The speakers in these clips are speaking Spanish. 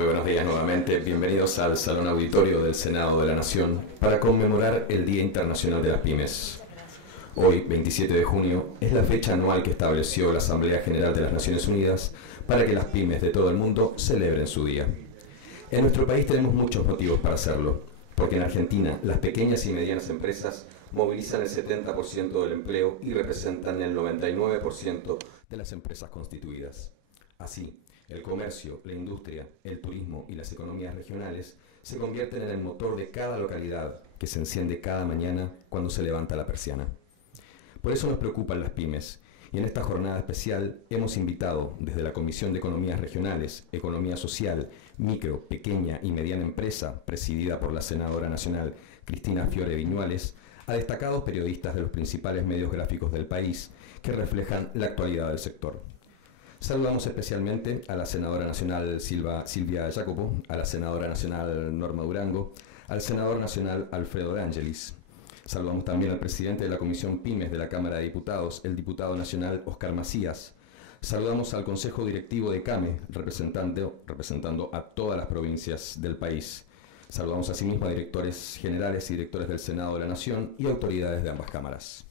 Muy buenos días nuevamente, bienvenidos al Salón Auditorio del Senado de la Nación para conmemorar el Día Internacional de las Pymes. Hoy, 27 de junio, es la fecha anual que estableció la Asamblea General de las Naciones Unidas para que las pymes de todo el mundo celebren su día. En nuestro país tenemos muchos motivos para hacerlo, porque en Argentina las pequeñas y medianas empresas movilizan el 70% del empleo y representan el 99% de las empresas constituidas. Así, el comercio, la industria, el turismo y las economías regionales se convierten en el motor de cada localidad que se enciende cada mañana cuando se levanta la persiana. Por eso nos preocupan las pymes, y en esta jornada especial hemos invitado desde la Comisión de Economías Regionales, Economía Social, Micro, Pequeña y Mediana Empresa, presidida por la senadora nacional Cristina Fiore Viñuales, a destacados periodistas de los principales medios gráficos del país que reflejan la actualidad del sector. Saludamos especialmente a la senadora nacional Silvia Jacopo, a la senadora nacional Norma Durango, al senador nacional Alfredo de Angelis. Saludamos también al presidente de la Comisión Pymes de la Cámara de Diputados, el diputado nacional Oscar Macías. Saludamos al Consejo Directivo de CAME, representando a todas las provincias del país. Saludamos asimismo a directores generales y directores del Senado de la Nación y autoridades de ambas cámaras.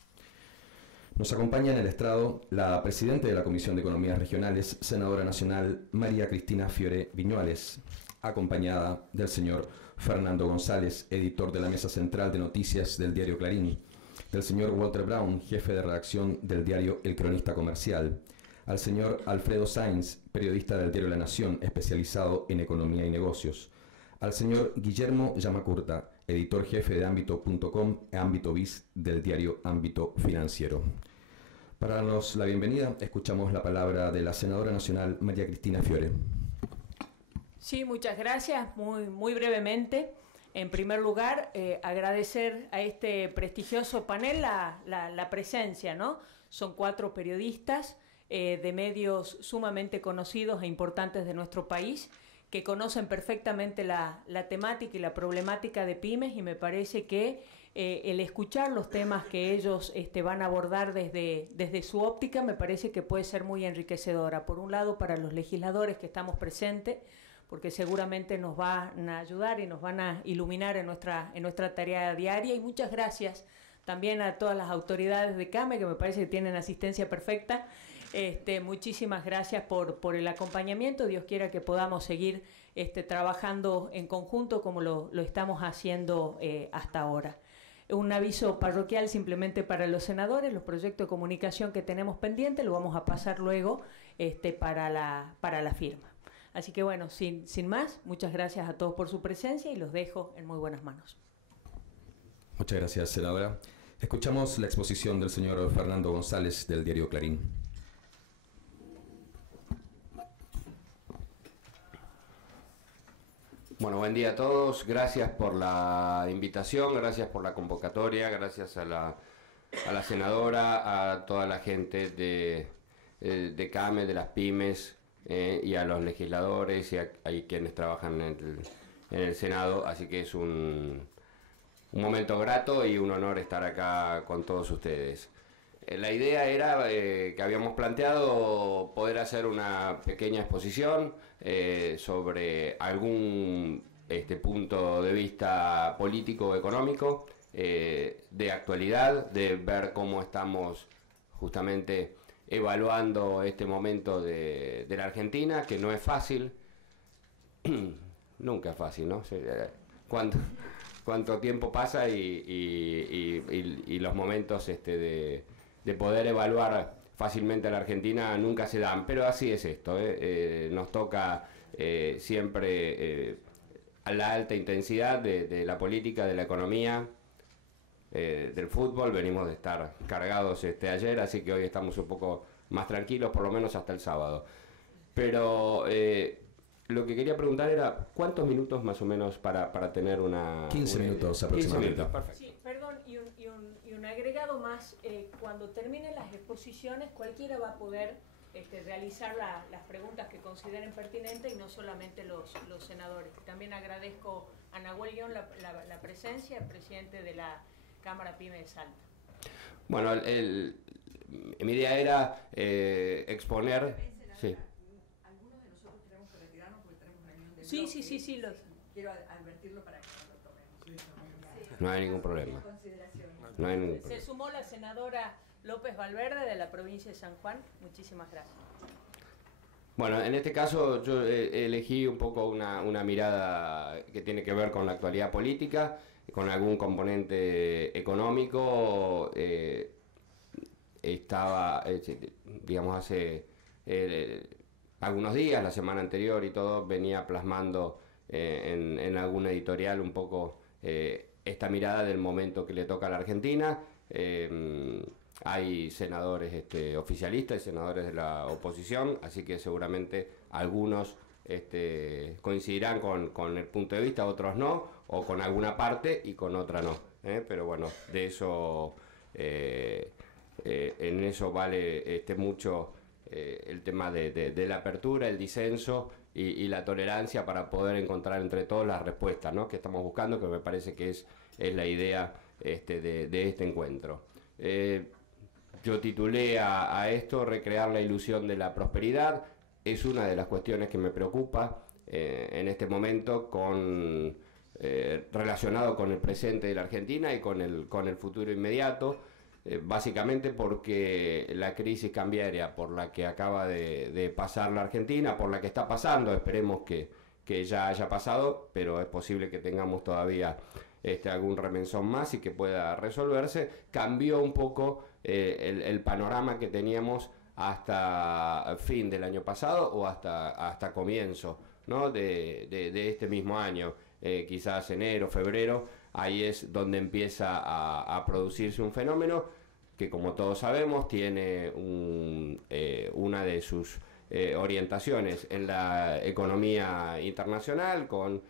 Nos acompaña en el estrado la presidenta de la Comisión de Economías Regionales, senadora nacional María Cristina Fiore Viñuales, acompañada del señor Fernando González, editor de la Mesa Central de Noticias del diario Clarín, del señor Walter Brown, jefe de redacción del diario El Cronista Comercial, al señor Alfredo Sainz, periodista del diario La Nación, especializado en economía y negocios, al señor Guillermo Yamacurta, editor jefe de Ámbito.com e Ámbito Biz del diario Ámbito Financiero. Para darnos la bienvenida, escuchamos la palabra de la senadora nacional María Cristina Fiore. Sí, muchas gracias. Muy brevemente, en primer lugar, agradecer a este prestigioso panel la presencia, ¿no? Son 4 periodistas de medios sumamente conocidos e importantes de nuestro país que conocen perfectamente la temática y la problemática de pymes, y me parece que el escuchar los temas que ellos van a abordar desde su óptica me parece que puede ser muy enriquecedora. Por un lado, para los legisladores que estamos presentes, porque seguramente nos van a ayudar y nos van a iluminar en nuestra tarea diaria. Y muchas gracias también a todas las autoridades de CAME, que me parece que tienen asistencia perfecta. Muchísimas gracias por el acompañamiento. Dios quiera que podamos seguir trabajando en conjunto como lo estamos haciendo hasta ahora. Un aviso parroquial simplemente para los senadores: los proyectos de comunicación que tenemos pendientes lo vamos a pasar luego para la firma. Así que bueno, sin más, muchas gracias a todos por su presencia y los dejo en muy buenas manos. Muchas gracias, senadora. Escuchamos la exposición del señor Fernando González del diario Clarín. Bueno, buen día a todos. Gracias por la invitación, gracias por la convocatoria, gracias a la senadora, a toda la gente de CAME, de las pymes, y a los legisladores y a quienes trabajan en el Senado. Así que es un momento grato y un honor estar acá con todos ustedes. La idea era que habíamos planteado poder hacer una pequeña exposición sobre algún punto de vista político o económico, de actualidad, de ver cómo estamos justamente evaluando este momento de la Argentina, que no es fácil. Nunca es fácil, ¿no? Cuánto tiempo pasa y los momentos de poder evaluar fácilmente a la Argentina nunca se dan, pero así es esto, nos toca siempre a la alta intensidad de la política, de la economía, del fútbol. Venimos de estar cargados ayer, así que hoy estamos un poco más tranquilos, por lo menos hasta el sábado. Pero lo que quería preguntar era, ¿cuántos minutos más o menos para tener una... 15 minutos aproximadamente. 15 minutos, perfecto. Sí, perdón, y un agregado más. Cuando terminen las exposiciones, cualquiera va a poder realizar las preguntas que consideren pertinentes, y no solamente los senadores. También agradezco a Nahuel Guión la presencia, el presidente de la Cámara Pyme de Salta. Bueno, mi idea era exponer... Sí. Sí, sí, sí, sí. Quiero advertirlo para que no lo tomemos. No hay ningún problema. No hay ningún problema. Se sumó la senadora López Valverde de la provincia de San Juan. Muchísimas gracias. Bueno, en este caso yo elegí un poco una mirada que tiene que ver con la actualidad política, con algún componente económico. Estaba, digamos, hace algunos días, la semana anterior y todo, venía plasmando en algún editorial un poco esta mirada del momento que le toca a la Argentina. Hay senadores oficialistas y senadores de la oposición, así que seguramente algunos coincidirán con el punto de vista, otros no, o con alguna parte y con otra no. Pero bueno, de eso, en eso vale mucho el tema de la apertura, el disenso y la tolerancia para poder encontrar entre todos las respuestas, ¿no?, que estamos buscando, que me parece que es la idea de este encuentro. Yo titulé a esto Recrear la ilusión de la prosperidad. Es una de las cuestiones que me preocupa en este momento, relacionado con el presente de la Argentina y con el futuro inmediato, básicamente porque la crisis cambiaria por la que acaba de pasar la Argentina, por la que está pasando, esperemos que ya haya pasado, pero es posible que tengamos todavía algún remensón más y que pueda resolverse, cambió un poco el panorama que teníamos hasta fin del año pasado o hasta comienzo, ¿no?, de este mismo año, quizás enero, febrero. Ahí es donde empieza a producirse un fenómeno que, como todos sabemos, tiene una de sus orientaciones en la economía internacional, con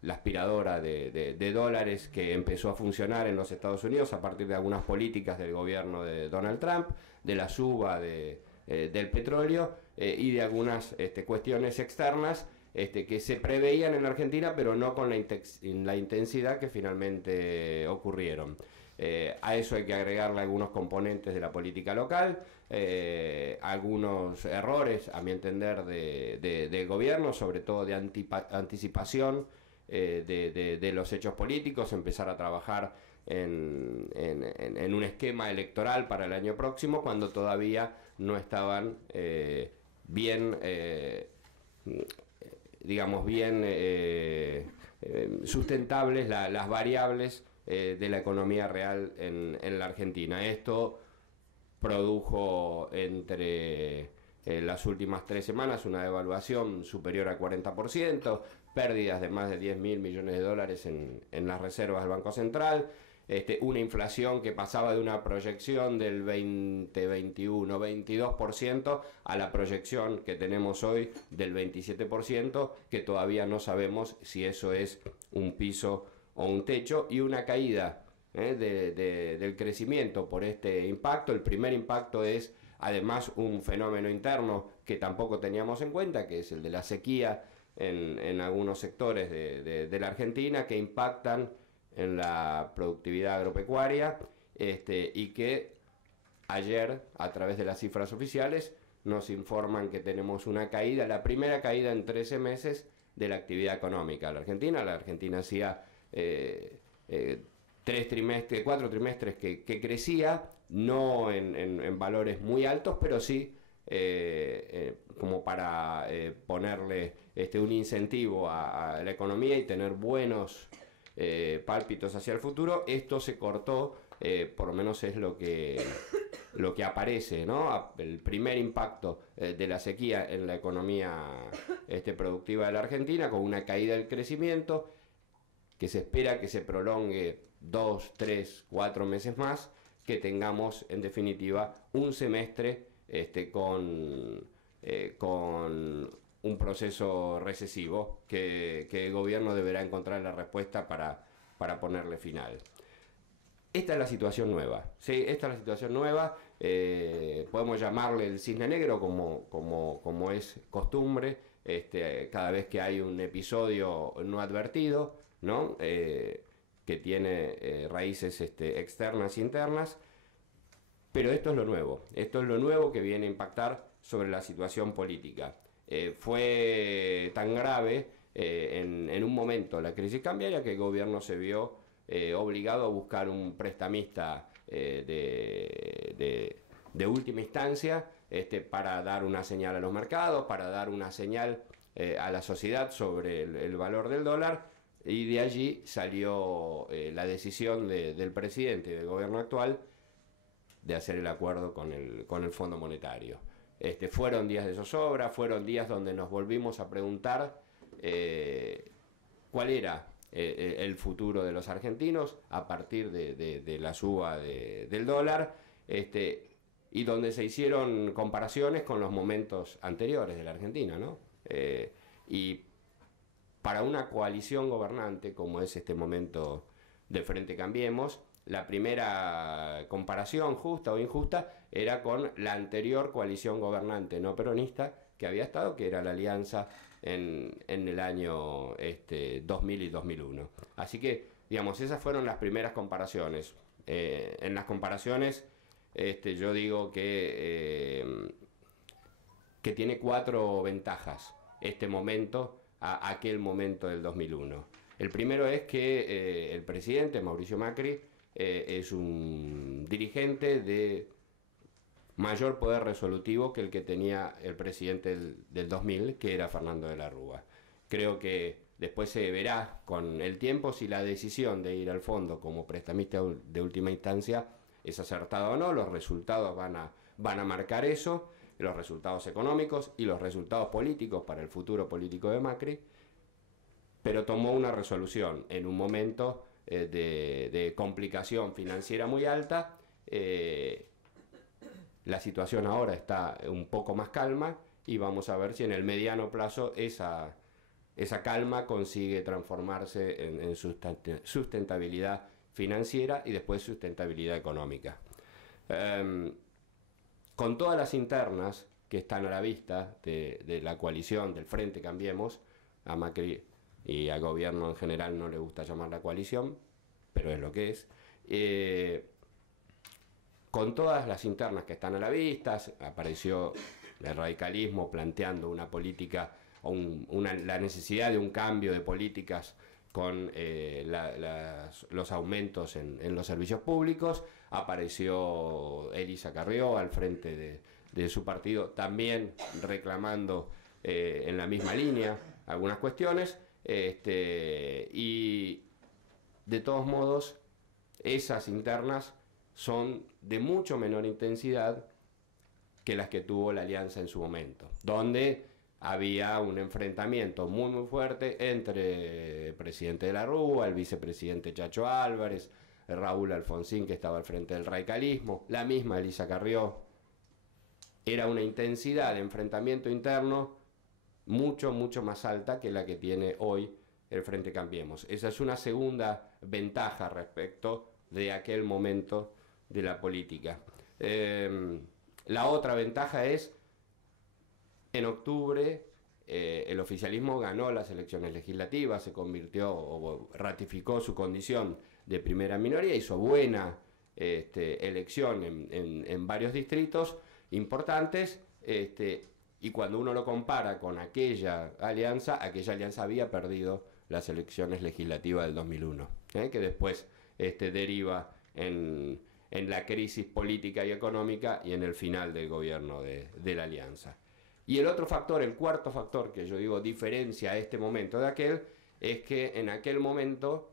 la aspiradora de dólares que empezó a funcionar en los Estados Unidos a partir de algunas políticas del gobierno de Donald Trump, de la suba del petróleo y de algunas cuestiones externas que se preveían en la Argentina, pero no con la intensidad que finalmente ocurrieron. A eso hay que agregarle algunos componentes de la política local, algunos errores, a mi entender, del gobierno, sobre todo de anticipación de los hechos políticos, empezar a trabajar en un esquema electoral para el año próximo, cuando todavía no estaban bien sustentables las variables de la economía real en la Argentina. Esto produjo entre las últimas 3 semanas una devaluación superior al 40%, pérdidas de más de 10.000 millones de dólares en las reservas del Banco Central, una inflación que pasaba de una proyección del 22% a la proyección que tenemos hoy del 27%, que todavía no sabemos si eso es un piso o un techo, y una caída del crecimiento por este impacto. El primer impacto es además un fenómeno interno que tampoco teníamos en cuenta, que es el de la sequía en algunos sectores de la Argentina, que impactan en la productividad agropecuaria, y que ayer, a través de las cifras oficiales, nos informan que tenemos una caída, la primera caída en 13 meses de la actividad económica. La Argentina hacía 4 trimestres que crecía, no en valores muy altos, pero sí como para ponerle un incentivo a la economía y tener buenos pálpitos hacia el futuro. Esto se cortó, por lo menos es lo que aparece, ¿no? El primer impacto de la sequía en la economía productiva de la Argentina, con una caída del crecimiento que se espera que se prolongue 2, 3, 4 meses más, que tengamos en definitiva un semestre con un proceso recesivo que el gobierno deberá encontrar la respuesta para ponerle final. Esta es la situación nueva, ¿sí? Esta es la situación nueva. Podemos llamarle el cisne negro como es costumbre, cada vez que hay un episodio no advertido, ¿no? Que tiene raíces externas e internas, pero esto es lo nuevo que viene a impactar sobre la situación política. fue tan grave en un momento la crisis cambiaria que el gobierno se vio obligado a buscar un prestamista de última instancia para dar una señal a los mercados, para dar una señal a la sociedad sobre el valor del dólar, y de allí salió la decisión del presidente y del gobierno actual de hacer el acuerdo con el Fondo Monetario. Fueron días de zozobra, fueron días donde nos volvimos a preguntar cuál era el futuro de los argentinos a partir de la suba del dólar, y donde se hicieron comparaciones con los momentos anteriores de la Argentina, ¿no? Y para una coalición gobernante, como es este momento de Frente Cambiemos, la primera comparación, justa o injusta, era con la anterior coalición gobernante no peronista que había estado, que era la Alianza en el año 2000 y 2001. Así que, digamos, esas fueron las primeras comparaciones. En las comparaciones, yo digo que tiene 4 ventajas este momento a aquel momento del 2001. El primero es que el presidente Mauricio Macri es un dirigente de mayor poder resolutivo que el que tenía el presidente del 2000, que era Fernando de la Rúa. Creo que después se verá con el tiempo si la decisión de ir al fondo como prestamista de última instancia es acertada o no. Los resultados van a marcar eso, los resultados económicos y los resultados políticos para el futuro político de Macri, pero tomó una resolución en un momento de complicación financiera muy alta. La situación ahora está un poco más calma y vamos a ver si en el mediano plazo esa calma consigue transformarse en sustentabilidad financiera y después sustentabilidad económica. Con todas las internas que están a la vista de la coalición del Frente Cambiemos, a Macri y al gobierno en general no le gusta llamarla coalición, pero es lo que es. Con todas las internas que están a la vista, apareció el radicalismo planteando una política, la necesidad de un cambio de políticas con los aumentos en los servicios públicos. Apareció Elisa Carrió al frente de su partido, también reclamando en la misma línea algunas cuestiones, y de todos modos esas internas son de mucho menor intensidad que las que tuvo la Alianza en su momento, donde había un enfrentamiento muy muy fuerte entre el presidente de la Rúa, el vicepresidente Chacho Álvarez, Raúl Alfonsín, que estaba al frente del radicalismo, la misma Elisa Carrió. Era una intensidad de enfrentamiento interno mucho más alta que la que tiene hoy el Frente Cambiemos. Esa es una segunda ventaja respecto de aquel momento de la política. La otra ventaja es, en octubre, el oficialismo ganó las elecciones legislativas, se convirtió o ratificó su condición de primera minoría, hizo buena elección en varios distritos importantes, y cuando uno lo compara con aquella alianza había perdido las elecciones legislativas del 2001, que después deriva en la crisis política y económica y en el final del gobierno de la alianza. Y el otro factor, el cuarto factor que yo digo diferencia a este momento de aquel, es que en aquel momento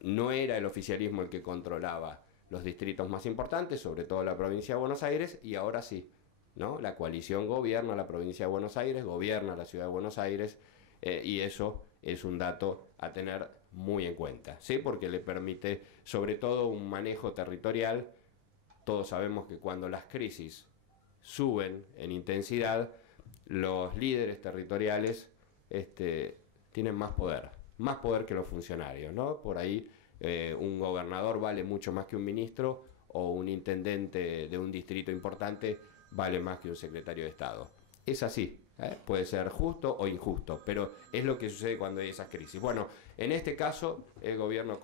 no era el oficialismo el que controlaba los distritos más importantes, sobre todo la provincia de Buenos Aires, y ahora sí, ¿no? La coalición gobierna la provincia de Buenos Aires, gobierna la ciudad de Buenos Aires, y eso es un dato a tener muy en cuenta, ¿sí? Porque le permite sobre todo un manejo territorial. Todos sabemos que cuando las crisis suben en intensidad, los líderes territoriales tienen más poder que los funcionarios, ¿no? Por ahí un gobernador vale mucho más que un ministro, o un intendente de un distrito importante vale más que un secretario de Estado. Es así, puede ser justo o injusto, pero es lo que sucede cuando hay esas crisis. Bueno, en este caso el gobierno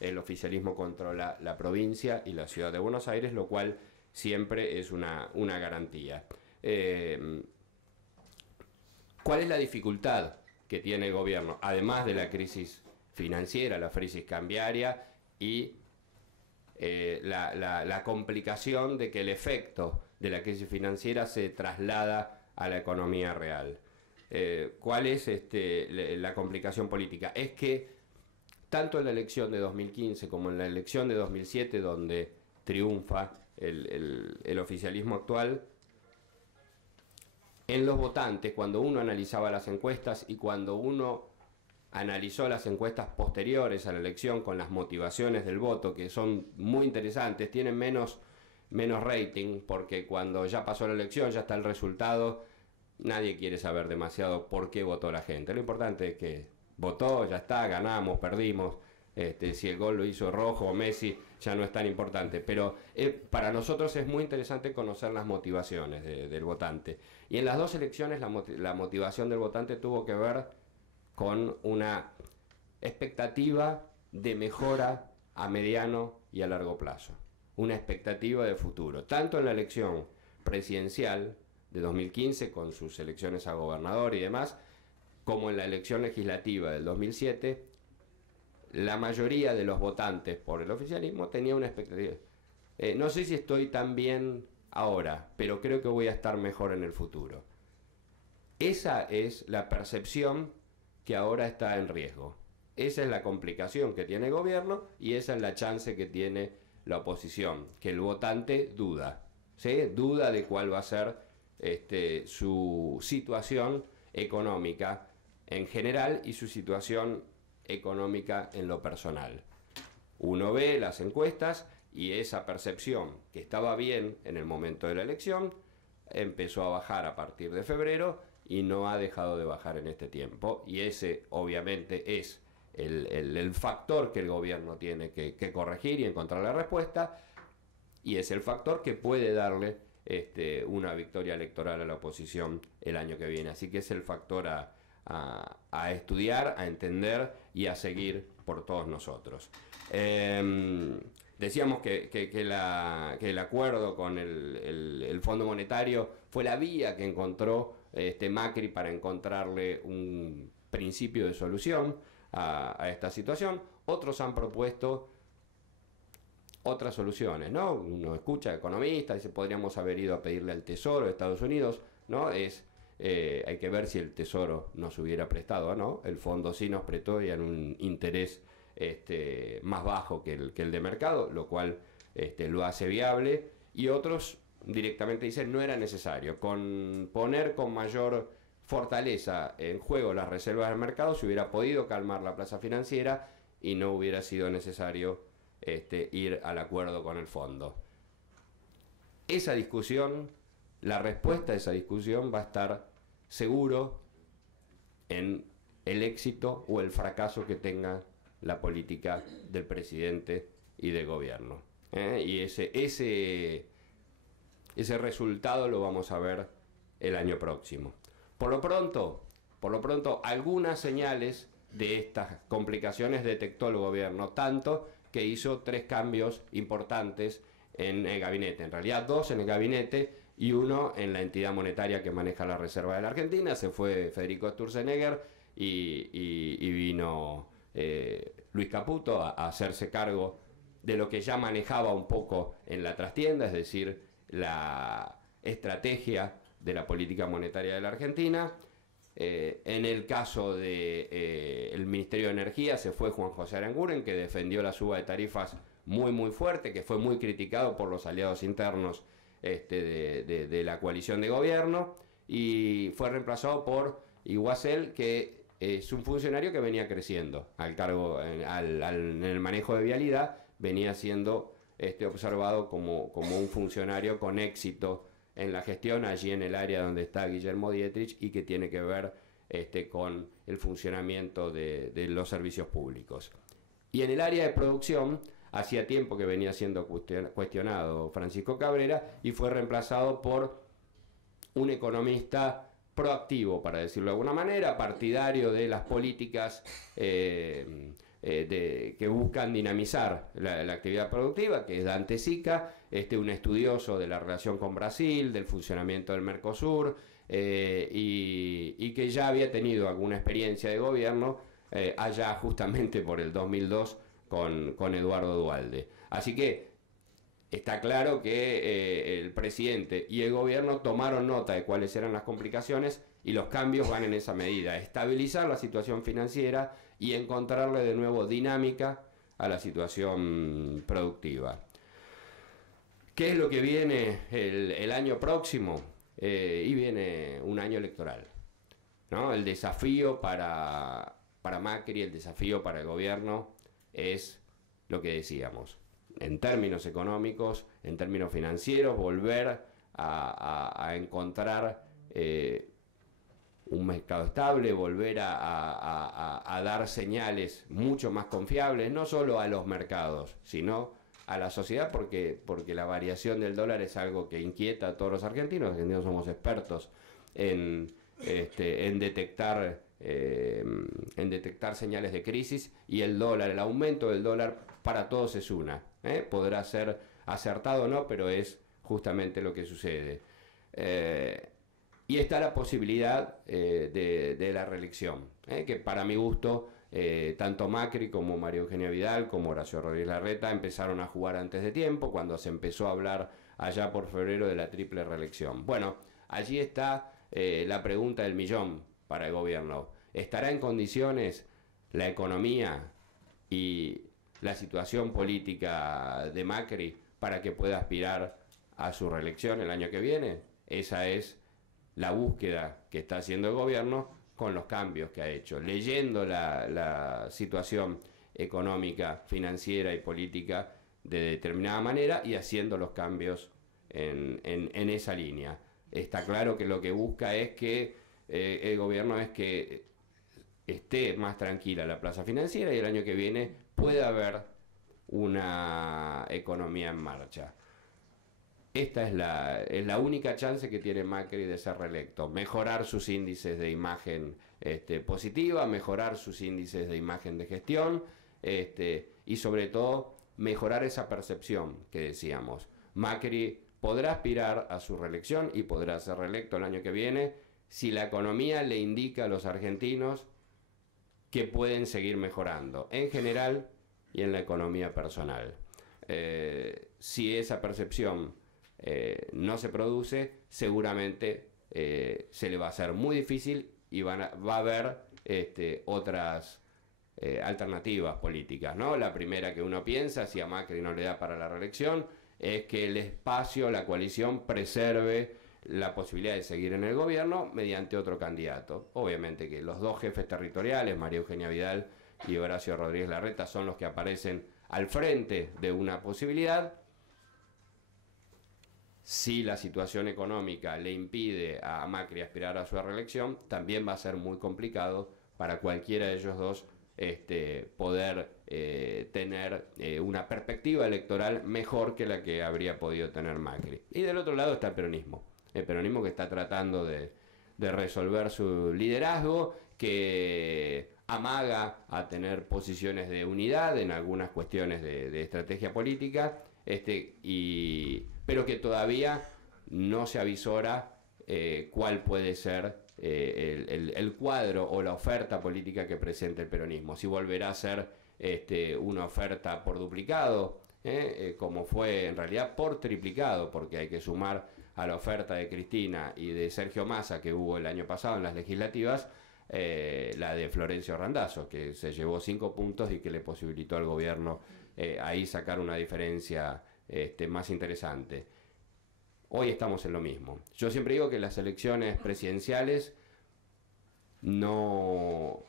el oficialismo controla la provincia y la ciudad de Buenos Aires, lo cual siempre es una garantía. ¿Cuál es la dificultad que tiene el gobierno? Además de la crisis financiera, la crisis cambiaria y la complicación de que el efecto de la crisis financiera se traslada a la economía real. ¿Cuál es la complicación política? Es que tanto en la elección de 2015 como en la elección de 2007, donde triunfa el oficialismo actual, en los votantes, cuando uno analizaba las encuestas y cuando uno analizó las encuestas posteriores a la elección con las motivaciones del voto, que son muy interesantes, tienen menos rating, porque cuando ya pasó la elección, ya está el resultado, nadie quiere saber demasiado por qué votó la gente. Lo importante es que votó, ya está, ganamos, perdimos, si el gol lo hizo Rojo o Messi, ya no es tan importante. Pero para nosotros es muy interesante conocer las motivaciones del votante. Y en las dos elecciones la motivación del votante tuvo que ver con una expectativa de mejora a mediano y a largo plazo. Una expectativa de futuro. Tanto en la elección presidencial de 2015, con sus elecciones a gobernador y demás, como en la elección legislativa del 2007, la mayoría de los votantes por el oficialismo tenía una expectativa. No sé si estoy tan bien ahora, pero creo que voy a estar mejor en el futuro. Esa es la percepción que ahora está en riesgo. Esa es la complicación que tiene el gobierno y esa es la chance que tiene la oposición, que el votante duda, ¿sí? Duda de cuál va a ser su situación económica en general y su situación económica en lo personal. Uno ve las encuestas y esa percepción que estaba bien en el momento de la elección empezó a bajar a partir de febrero y no ha dejado de bajar en este tiempo, y ese obviamente es el factor que el gobierno tiene que corregir y encontrar la respuesta, y es el factor que puede darle una victoria electoral a la oposición el año que viene. Así que es el factor a estudiar, a entender y a seguir por todos nosotros. Decíamos que el acuerdo con el Fondo Monetario fue la vía que encontró Macri para encontrarle un principio de solución a esta situación. Otros han propuesto otras soluciones, ¿no? Uno escucha economistas, dice, podríamos haber ido a pedirle al Tesoro de Estados Unidos, ¿no? Hay que ver si el Tesoro nos hubiera prestado, ¿no? El fondo sí nos prestó y en un interés más bajo que el de mercado, lo cual lo hace viable, y otros directamente dicen no era necesario. Con poner con mayor fortaleza en juego las reservas del mercado se hubiera podido calmar la plaza financiera y no hubiera sido necesario ir al acuerdo con el fondo. Esa discusión, la respuesta a esa discusión va a estar seguro en el éxito o el fracaso que tenga la política del presidente y del gobierno. Y ese resultado lo vamos a ver el año próximo. Por lo pronto, algunas señales de estas complicaciones detectó el gobierno, tanto que hizo 3 cambios importantes en el gabinete. En realidad 2 en el gabinete y 1 en la entidad monetaria que maneja la Reserva de la Argentina. Se fue Federico Sturzenegger y vino Luis Caputo a hacerse cargo de lo que ya manejaba un poco en la trastienda, es decir, la estrategia de la política monetaria de la Argentina. En el caso del Ministerio de Energía se fue Juan José Aranguren, que defendió la suba de tarifas muy fuerte, que fue muy criticado por los aliados internos de la coalición de gobierno, y fue reemplazado por Iguacel, que es un funcionario que venía creciendo al cargo, en el manejo de vialidad, venía siendo observado como un funcionario con éxito en la gestión allí en el área donde está Guillermo Dietrich y que tiene que ver con el funcionamiento de los servicios públicos. Y en el área de producción, hacía tiempo que venía siendo cuestionado Francisco Cabrera y fue reemplazado por un economista proactivo, para decirlo de alguna manera, partidario de las políticas que buscan dinamizar la actividad productiva, que es Dante Sica, un estudioso de la relación con Brasil, del funcionamiento del Mercosur, y que ya había tenido alguna experiencia de gobierno allá justamente por el 2002 con Eduardo Duhalde. Así que está claro que el presidente y el gobierno tomaron nota de cuáles eran las complicaciones y los cambios van en esa medida, estabilizar la situación financiera y encontrarle de nuevo dinámica a la situación productiva. ¿Qué es lo que viene el año próximo? Y viene un año electoral, ¿no? El desafío para Macri, el desafío para el gobierno es lo que decíamos. En términos económicos, en términos financieros, volver a encontrar un mercado estable, volver a dar señales mucho más confiables, no solo a los mercados, sino a la sociedad, porque la variación del dólar es algo que inquieta a todos los argentinos. Los argentinos somos expertos en detectar señales de crisis, y el aumento del dólar para todos es una. Podrá ser acertado o no, pero es justamente lo que sucede. Y está la posibilidad de la reelección, que para mi gusto tanto Macri como María Eugenia Vidal como Horacio Rodríguez Larreta empezaron a jugar antes de tiempo, cuando se empezó a hablar allá por febrero de la triple reelección. Bueno, allí está la pregunta del millón para el gobierno. ¿Estará en condiciones la economía y la situación política de Macri para que pueda aspirar a su reelección el año que viene? Esa es la búsqueda que está haciendo el gobierno con los cambios que ha hecho, leyendo la situación económica, financiera y política de determinada manera y haciendo los cambios en esa línea. Está claro que lo que busca es que el gobierno esté más tranquila la plaza financiera y el año que viene pueda haber una economía en marcha. Esta es la única chance que tiene Macri de ser reelecto. Mejorar sus índices de imagen positiva, mejorar sus índices de imagen de gestión, y sobre todo mejorar esa percepción que decíamos. Macri podrá aspirar a su reelección y podrá ser reelecto el año que viene si la economía le indica a los argentinos que pueden seguir mejorando, en general y en la economía personal. Si esa percepción no se produce, seguramente se le va a hacer muy difícil y va a haber otras alternativas políticas, ¿no? La primera que uno piensa, si a Macri no le da para la reelección, es que el espacio, la coalición, preserve la posibilidad de seguir en el gobierno mediante otro candidato. Obviamente que los dos jefes territoriales, María Eugenia Vidal y Horacio Rodríguez Larreta, son los que aparecen al frente de una posibilidad. Si la situación económica le impide a Macri aspirar a su reelección, también va a ser muy complicado para cualquiera de ellos dos poder tener una perspectiva electoral mejor que la que habría podido tener Macri. Y del otro lado está el peronismo que está tratando de resolver su liderazgo, que amaga a tener posiciones de unidad en algunas cuestiones de estrategia política, pero que todavía no se avisora cuál puede ser el cuadro o la oferta política que presenta el peronismo. Si volverá a ser una oferta por duplicado, como fue en realidad por triplicado, porque hay que sumar a la oferta de Cristina y de Sergio Massa que hubo el año pasado en las legislativas, la de Florencio Randazzo, que se llevó 5 puntos y que le posibilitó al gobierno ahí sacar una diferencia más interesante. Hoy estamos en lo mismo. Yo siempre digo que las elecciones presidenciales no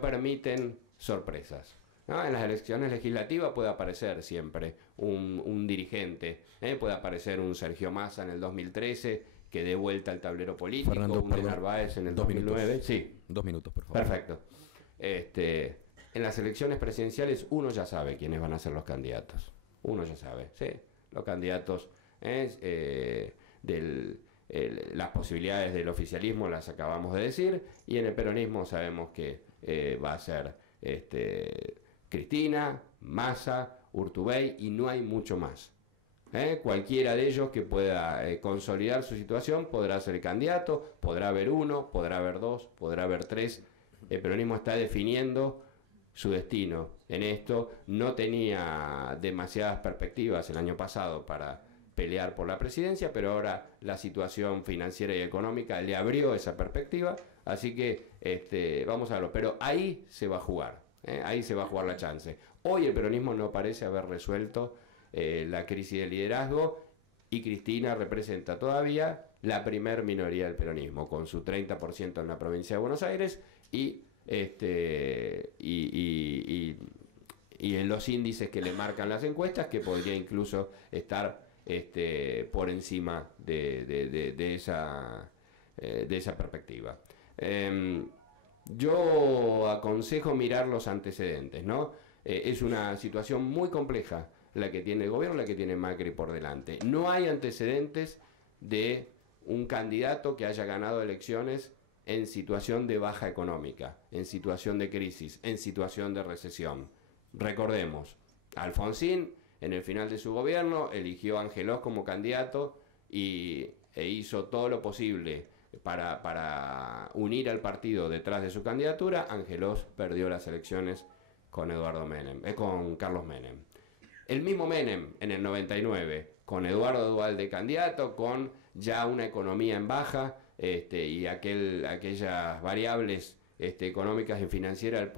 permiten sorpresas, ¿no? En las elecciones legislativas puede aparecer siempre un dirigente, puede aparecer un Sergio Massa en el 2013 que dé vuelta al tablero político, Fernando, un de Narváez en el 2009. Minutos. Sí. 2 minutos, por favor. Perfecto. En las elecciones presidenciales uno ya sabe quiénes van a ser los candidatos. Uno ya sabe, ¿sí? Los candidatos, las posibilidades del oficialismo las acabamos de decir, y en el peronismo sabemos que va a ser Cristina, Massa, Urtubey, y no hay mucho más. Cualquiera de ellos que pueda consolidar su situación podrá ser candidato, podrá haber uno, podrá haber dos, podrá haber tres. El peronismo está definiendo su destino en esto. No tenía demasiadas perspectivas el año pasado para pelear por la presidencia, pero ahora la situación financiera y económica le abrió esa perspectiva, así que vamos a verlo. Pero ahí se va a jugar, ahí se va a jugar la chance. Hoy el peronismo no parece haber resuelto la crisis de liderazgo, y Cristina representa todavía la primer minoría del peronismo, con su 30% en la provincia de Buenos Aires y en los índices que le marcan las encuestas, que podría incluso estar por encima de esa perspectiva. Yo aconsejo mirar los antecedentes, ¿no? Es una situación muy compleja la que tiene el gobierno, la que tiene Macri por delante. No hay antecedentes de un candidato que haya ganado elecciones en situación de baja económica, en situación de crisis, en situación de recesión. Recordemos, Alfonsín, en el final de su gobierno, eligió a Angelós como candidato e hizo todo lo posible para unir al partido detrás de su candidatura. Angelós perdió las elecciones con Carlos Menem. El mismo Menem, en el 99, con Eduardo Duhalde candidato, con ya una economía en baja, y aquellas variables económicas y financieras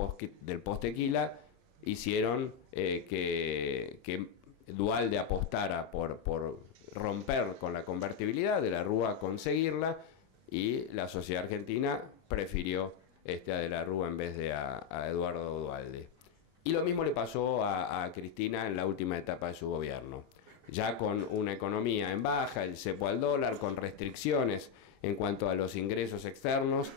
del post-tequila, hicieron que Duhalde apostara por romper con la convertibilidad, de la Rúa conseguirla, y la sociedad argentina prefirió a de la Rúa en vez de a Eduardo Duhalde. Y lo mismo le pasó a Cristina en la última etapa de su gobierno. Ya con una economía en baja, el cepo al dólar, con restricciones en cuanto a los ingresos externos,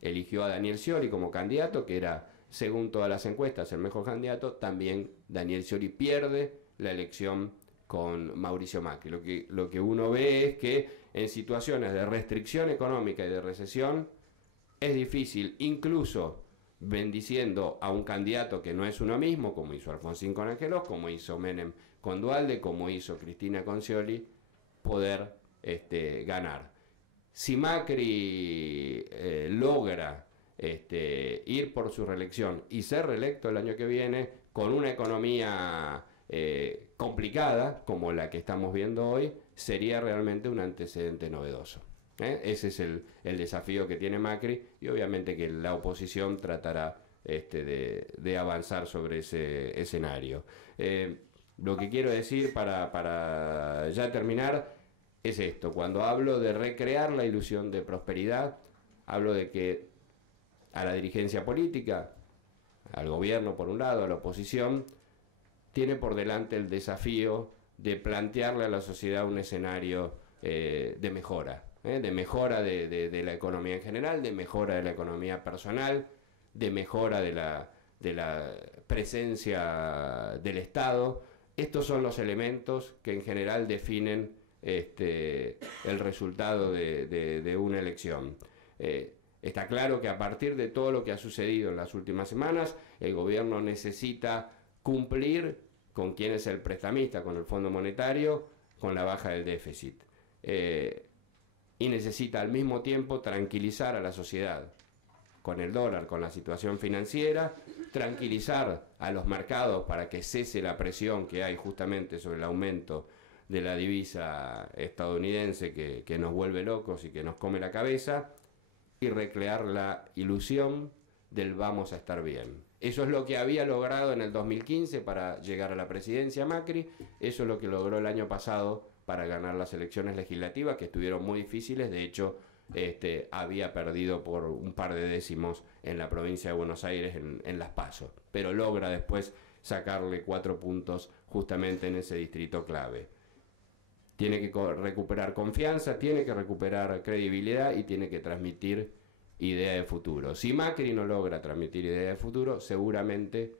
eligió a Daniel Scioli como candidato, que era, según todas las encuestas, el mejor candidato. También Daniel Scioli pierde la elección con Mauricio Macri. Lo que uno ve es que en situaciones de restricción económica y de recesión es difícil, incluso bendiciendo a un candidato que no es uno mismo, como hizo Alfonsín con Angelós, como hizo Menem con Duhalde, como hizo Cristina con Scioli, poder ganar. Si Macri logra ir por su reelección y ser reelecto el año que viene con una economía complicada como la que estamos viendo hoy, sería realmente un antecedente novedoso. Ese es el desafío que tiene Macri, y obviamente que la oposición tratará de avanzar sobre ese escenario. Lo que quiero decir para ya terminar es esto: cuando hablo de recrear la ilusión de prosperidad, hablo de que a la dirigencia política, al gobierno por un lado, a la oposición, tiene por delante el desafío de plantearle a la sociedad un escenario de mejora. De mejora de la economía en general, de mejora de la economía personal, de mejora de la presencia del Estado. Estos son los elementos que en general definen el resultado de una elección. Está claro que a partir de todo lo que ha sucedido en las últimas semanas, el gobierno necesita cumplir con quién es el prestamista, con el Fondo Monetario, con la baja del déficit. Y necesita al mismo tiempo tranquilizar a la sociedad con el dólar, con la situación financiera, tranquilizar a los mercados para que cese la presión que hay justamente sobre el aumento de la divisa estadounidense que nos vuelve locos y que nos come la cabeza, y recrear la ilusión del vamos a estar bien. Eso es lo que había logrado en el 2015 para llegar a la presidencia Macri, eso es lo que logró el año pasado para ganar las elecciones legislativas, que estuvieron muy difíciles. De hecho, había perdido por un par de décimos en la provincia de Buenos Aires en las PASO, pero logra después sacarle 4 puntos justamente en ese distrito clave. Tiene que recuperar confianza, tiene que recuperar credibilidad y tiene que transmitir idea de futuro. Si Macri no logra transmitir idea de futuro, seguramente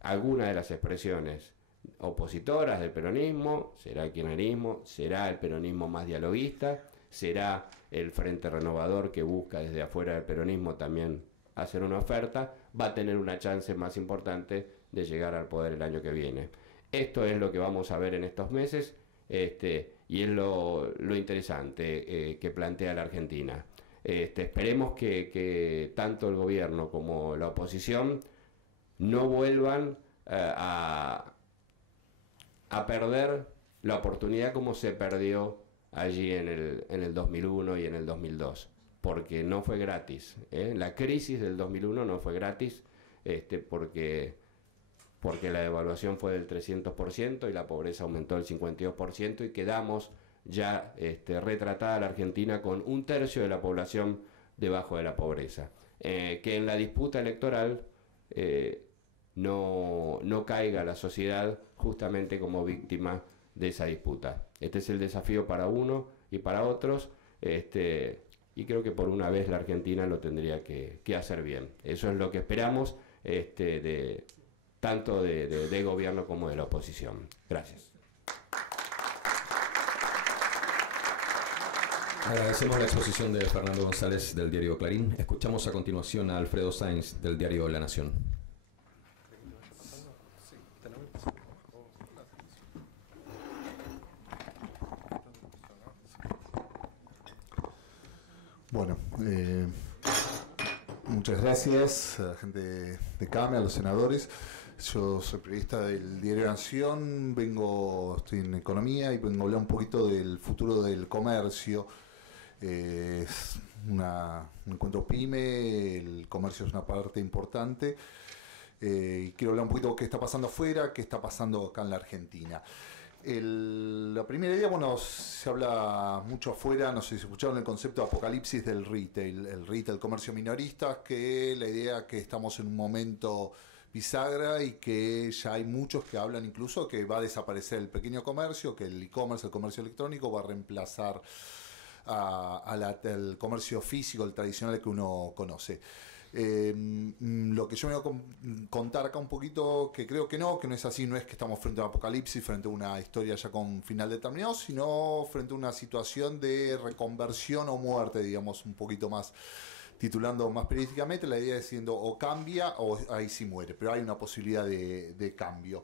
alguna de las expresiones opositoras del peronismo será el kirchnerismo, será el peronismo más dialoguista, será el Frente Renovador, que busca desde afuera del peronismo también hacer una oferta, va a tener una chance más importante de llegar al poder el año que viene. Esto es lo que vamos a ver en estos meses, y es lo interesante que plantea la Argentina. Esperemos que tanto el gobierno como la oposición no vuelvan a perder la oportunidad como se perdió allí en el 2001 y en el 2002, porque no fue gratis. La crisis del 2001 no fue gratis, porque la devaluación fue del 300% y la pobreza aumentó del 52%, y quedamos ya retratada la Argentina con 1/3 de la población debajo de la pobreza. Que en la disputa electoral no caiga la sociedad justamente como víctima de esa disputa. Este es el desafío para uno y para otros, y creo que por una vez la Argentina lo tendría que hacer bien. Eso es lo que esperamos tanto de gobierno como de la oposición. Gracias. Agradecemos la exposición de Fernando González del diario Clarín. Escuchamos a continuación a Alfredo Sainz del diario La Nación. Bueno, muchas gracias a la gente de CAME, a los senadores. Yo soy periodista del diario Nación, estoy en economía y vengo a hablar un poquito del futuro del comercio. Es un encuentro PYME, el comercio es una parte importante. Y quiero hablar un poquito de qué está pasando afuera, qué está pasando acá en la Argentina. La primera idea, bueno, se habla mucho afuera, no sé si escucharon el concepto de apocalipsis del retail, el comercio minorista, que la idea que estamos en un momento bisagra y que ya hay muchos que hablan incluso que va a desaparecer el pequeño comercio, que el e-commerce, el comercio electrónico va a reemplazar al comercio físico, el tradicional que uno conoce. Lo que yo me voy a contar acá un poquito, que creo que no es así, no es que estamos frente a un apocalipsis, frente a una historia ya con final determinado, sino frente a una situación de reconversión o muerte, digamos, un poquito más, titulando más periodísticamente, la idea es siendo o cambia o ahí sí muere, pero hay una posibilidad de cambio.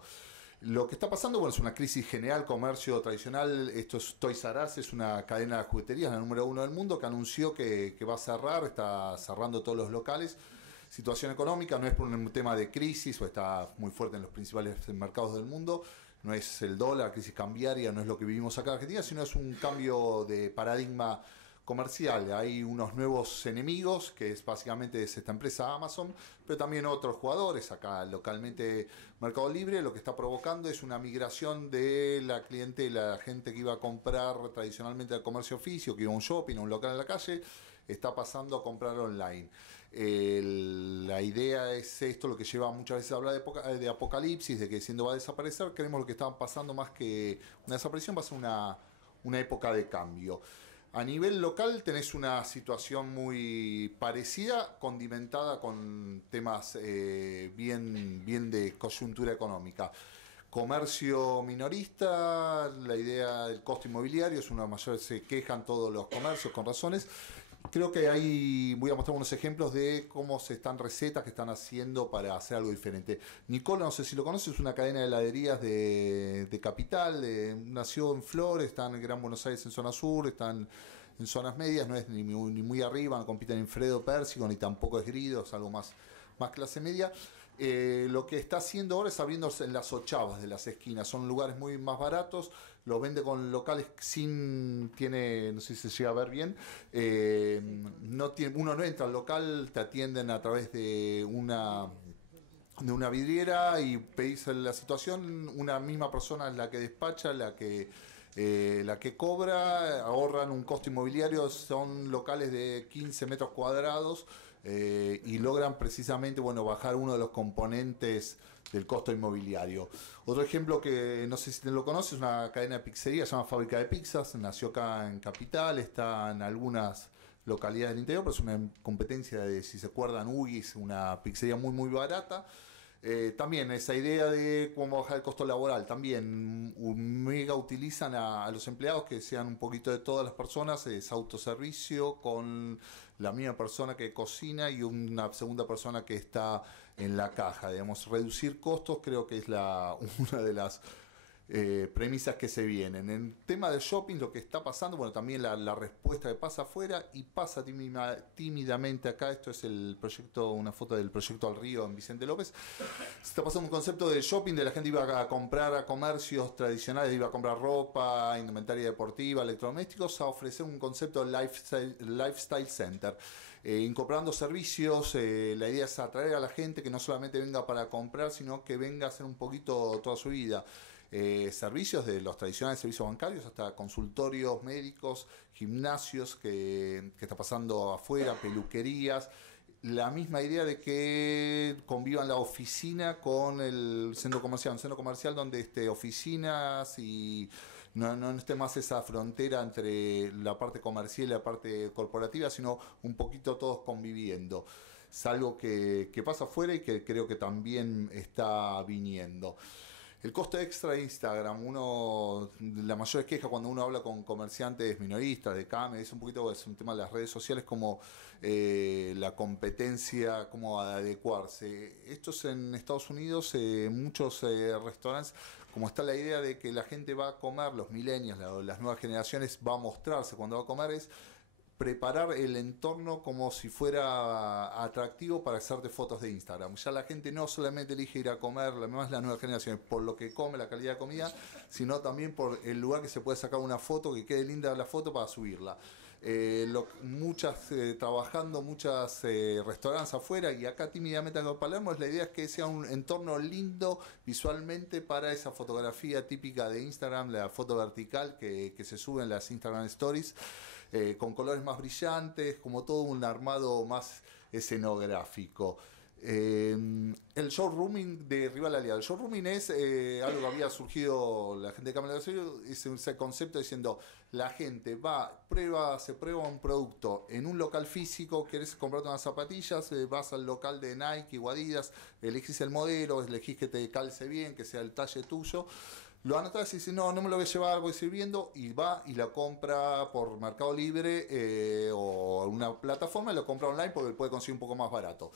Lo que está pasando, bueno, es una crisis general, comercio tradicional. Esto es Toys R Us, es una cadena de jugueterías, la número 1 del mundo, que anunció que va a cerrar, está cerrando todos los locales. Situación económica, no es por un tema de crisis, o está muy fuerte en los principales mercados del mundo, no es el dólar, crisis cambiaria, no es lo que vivimos acá en Argentina, sino es un cambio de paradigma comercial. Hay unos nuevos enemigos, que es básicamente esta empresa Amazon, pero también otros jugadores. Acá localmente Mercado Libre lo que está provocando es una migración de la clientela, la gente que iba a comprar tradicionalmente al comercio oficio, que iba a un shopping, a un local en la calle, está pasando a comprar online. La idea es esto, lo que lleva muchas veces a hablar de apocalipsis, de que siendo va a desaparecer. Creemos lo que está pasando más que una desaparición, va a ser una época de cambio. A nivel local tenés una situación muy parecida, condimentada con temas bien de coyuntura económica. Comercio minorista, la idea del costo inmobiliario es una mayor, se quejan todos los comercios con razones. Creo que ahí voy a mostrar unos ejemplos de cómo se están recetas que están haciendo para hacer algo diferente. Nicola, no sé si lo conoces, es una cadena de heladerías de Capital, nació en Flores, está en Gran Buenos Aires en zona sur, están en zonas medias, no es ni muy arriba, no compiten en Fredo Pérsico, ni tampoco es Grido, es algo más clase media. Lo que está haciendo ahora es abriéndose en las ochavas de las esquinas, son lugares muy más baratos, los vende con locales no sé si se llega a ver bien, uno no entra al local, te atienden a través de una vidriera y pedís la situación, una misma persona es la que despacha, la que cobra, ahorran un costo inmobiliario, son locales de 15 metros cuadrados, y logran precisamente bajar uno de los componentes del costo inmobiliario. Otro ejemplo que no sé si lo conoces, es una cadena de pizzería, se llama Fábrica de Pizzas, nació acá en Capital, está en algunas localidades del interior, pero es una competencia de, si se acuerdan, Huggies, una pizzería muy barata. También esa idea de cómo bajar el costo laboral, también mega utilizan a los empleados que sean un poquito de todas las personas, es autoservicio con la misma persona que cocina y una segunda persona que está en la caja. Digamos, reducir costos creo que es una de las premisas que se vienen. En el tema del shopping, lo que está pasando, bueno, también la respuesta que pasa afuera y pasa tímidamente acá. Esto es el proyecto, una foto del proyecto Al Río en Vicente López. Se está pasando un concepto de shopping, de la gente iba a comprar a comercios tradicionales, iba a comprar ropa, indumentaria deportiva, electrodomésticos, a ofrecer un concepto de lifestyle center. Incorporando servicios, la idea es atraer a la gente que no solamente venga para comprar, sino que venga a hacer un poquito toda su vida. Servicios de los tradicionales servicios bancarios hasta consultorios médicos, gimnasios que está pasando afuera, peluquerías. La misma idea de que convivan la oficina con el centro comercial, un centro comercial donde oficinas y no esté más esa frontera entre la parte comercial y la parte corporativa, sino un poquito todos conviviendo. Es algo que pasa afuera y que creo que también está viniendo. El costo extra de Instagram, la mayor queja cuando uno habla con comerciantes minoristas, de CAME, es un tema de las redes sociales, como la competencia, cómo adecuarse. Esto es en Estados Unidos, muchos restaurantes, como está la idea de que la gente va a comer, los millennials, las nuevas generaciones, va a mostrarse cuando va a comer, es preparar el entorno como si fuera atractivo para hacerte fotos de Instagram. Ya la gente no solamente elige ir a comer, además las nuevas generaciones, por lo que come, la calidad de comida, sino también por el lugar que se puede sacar una foto, que quede linda la foto para subirla. Trabajando muchas restaurantes afuera, y acá tímidamente en Palermo, la idea es que sea un entorno lindo visualmente para esa fotografía típica de Instagram, la foto vertical que se sube en las Instagram Stories, con colores más brillantes, como todo un armado más escenográfico. El showrooming de Rival Aliado. El showrooming es algo que había surgido la gente de Cámara de Comercio, es ese concepto diciendo, la gente se prueba un producto en un local físico, querés comprarte unas zapatillas, vas al local de Nike o Adidas, elegís el modelo, elegís que te calce bien, que sea el talle tuyo, lo anotás y dices, no me lo voy a llevar, voy a seguir viendo, y va y la compra por Mercado Libre o una plataforma, y lo compra online porque puede conseguir un poco más barato.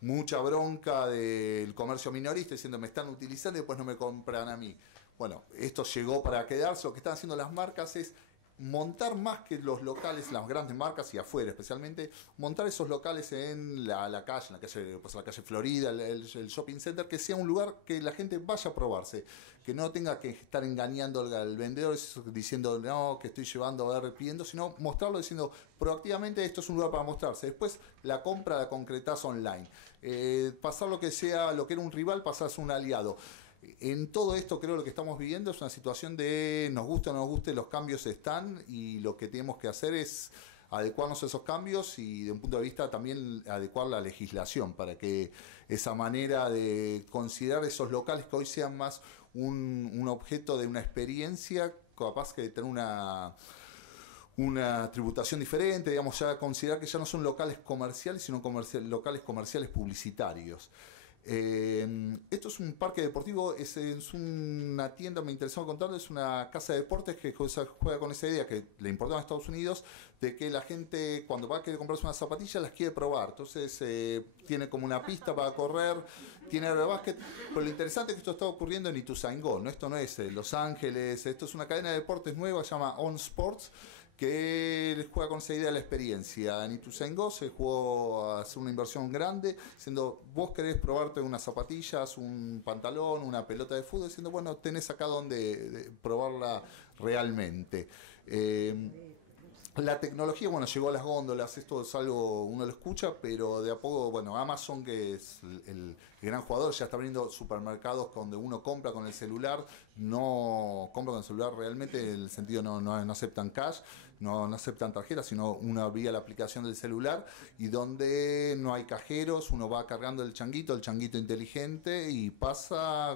Mucha bronca del comercio minorista diciendo, me están utilizando y después no me compran a mí. Bueno, esto llegó para quedarse. Lo que están haciendo las marcas es montar más que los locales, las grandes marcas y afuera especialmente, montar esos locales en la calle, la calle Florida, el shopping center, que sea un lugar que la gente vaya a probarse, que no tenga que estar engañando al vendedor diciendo, no, que estoy llevando a ver, pidiendo, sino mostrarlo diciendo proactivamente, esto es un lugar para mostrarse. Después la compra la concretás online. Pasar lo que era un rival, pasarse un aliado. En todo esto creo que lo que estamos viviendo es una situación de nos guste o no nos guste, los cambios están, y lo que tenemos que hacer es adecuarnos a esos cambios y de un punto de vista también adecuar la legislación para que esa manera de considerar esos locales que hoy sean más un objeto de una experiencia, capaz que de tener una tributación diferente, digamos, ya considerar que ya no son locales comerciales, sino locales comerciales publicitarios. Esto es un parque deportivo, es una tienda, me interesó contarlo, es una casa de deportes que juega con esa idea que le importaba a Estados Unidos, de que la gente cuando va a querer comprarse unas zapatillas las quiere probar. Entonces tiene como una pista para correr, tiene aerobásquet, pero lo interesante es que esto está ocurriendo en Ituzaingó, ¿no? Esto no es Los Ángeles, esto es una cadena de deportes nueva, se llama On Sports, que juega con esa idea de la experiencia. En Ituzaingó se jugó a hacer una inversión grande, diciendo, vos querés probarte unas zapatillas, un pantalón, una pelota de fútbol, diciendo, bueno, tenés acá donde probarla realmente. La tecnología, bueno, llegó a las góndolas, esto es algo, uno lo escucha, pero de a poco, bueno, Amazon, que es el gran jugador, ya está abriendo supermercados donde uno compra con el celular, no compra con el celular realmente, en el sentido no aceptan cash, no aceptan tarjetas, sino uno vía la aplicación del celular, y donde no hay cajeros, uno va cargando el changuito inteligente, y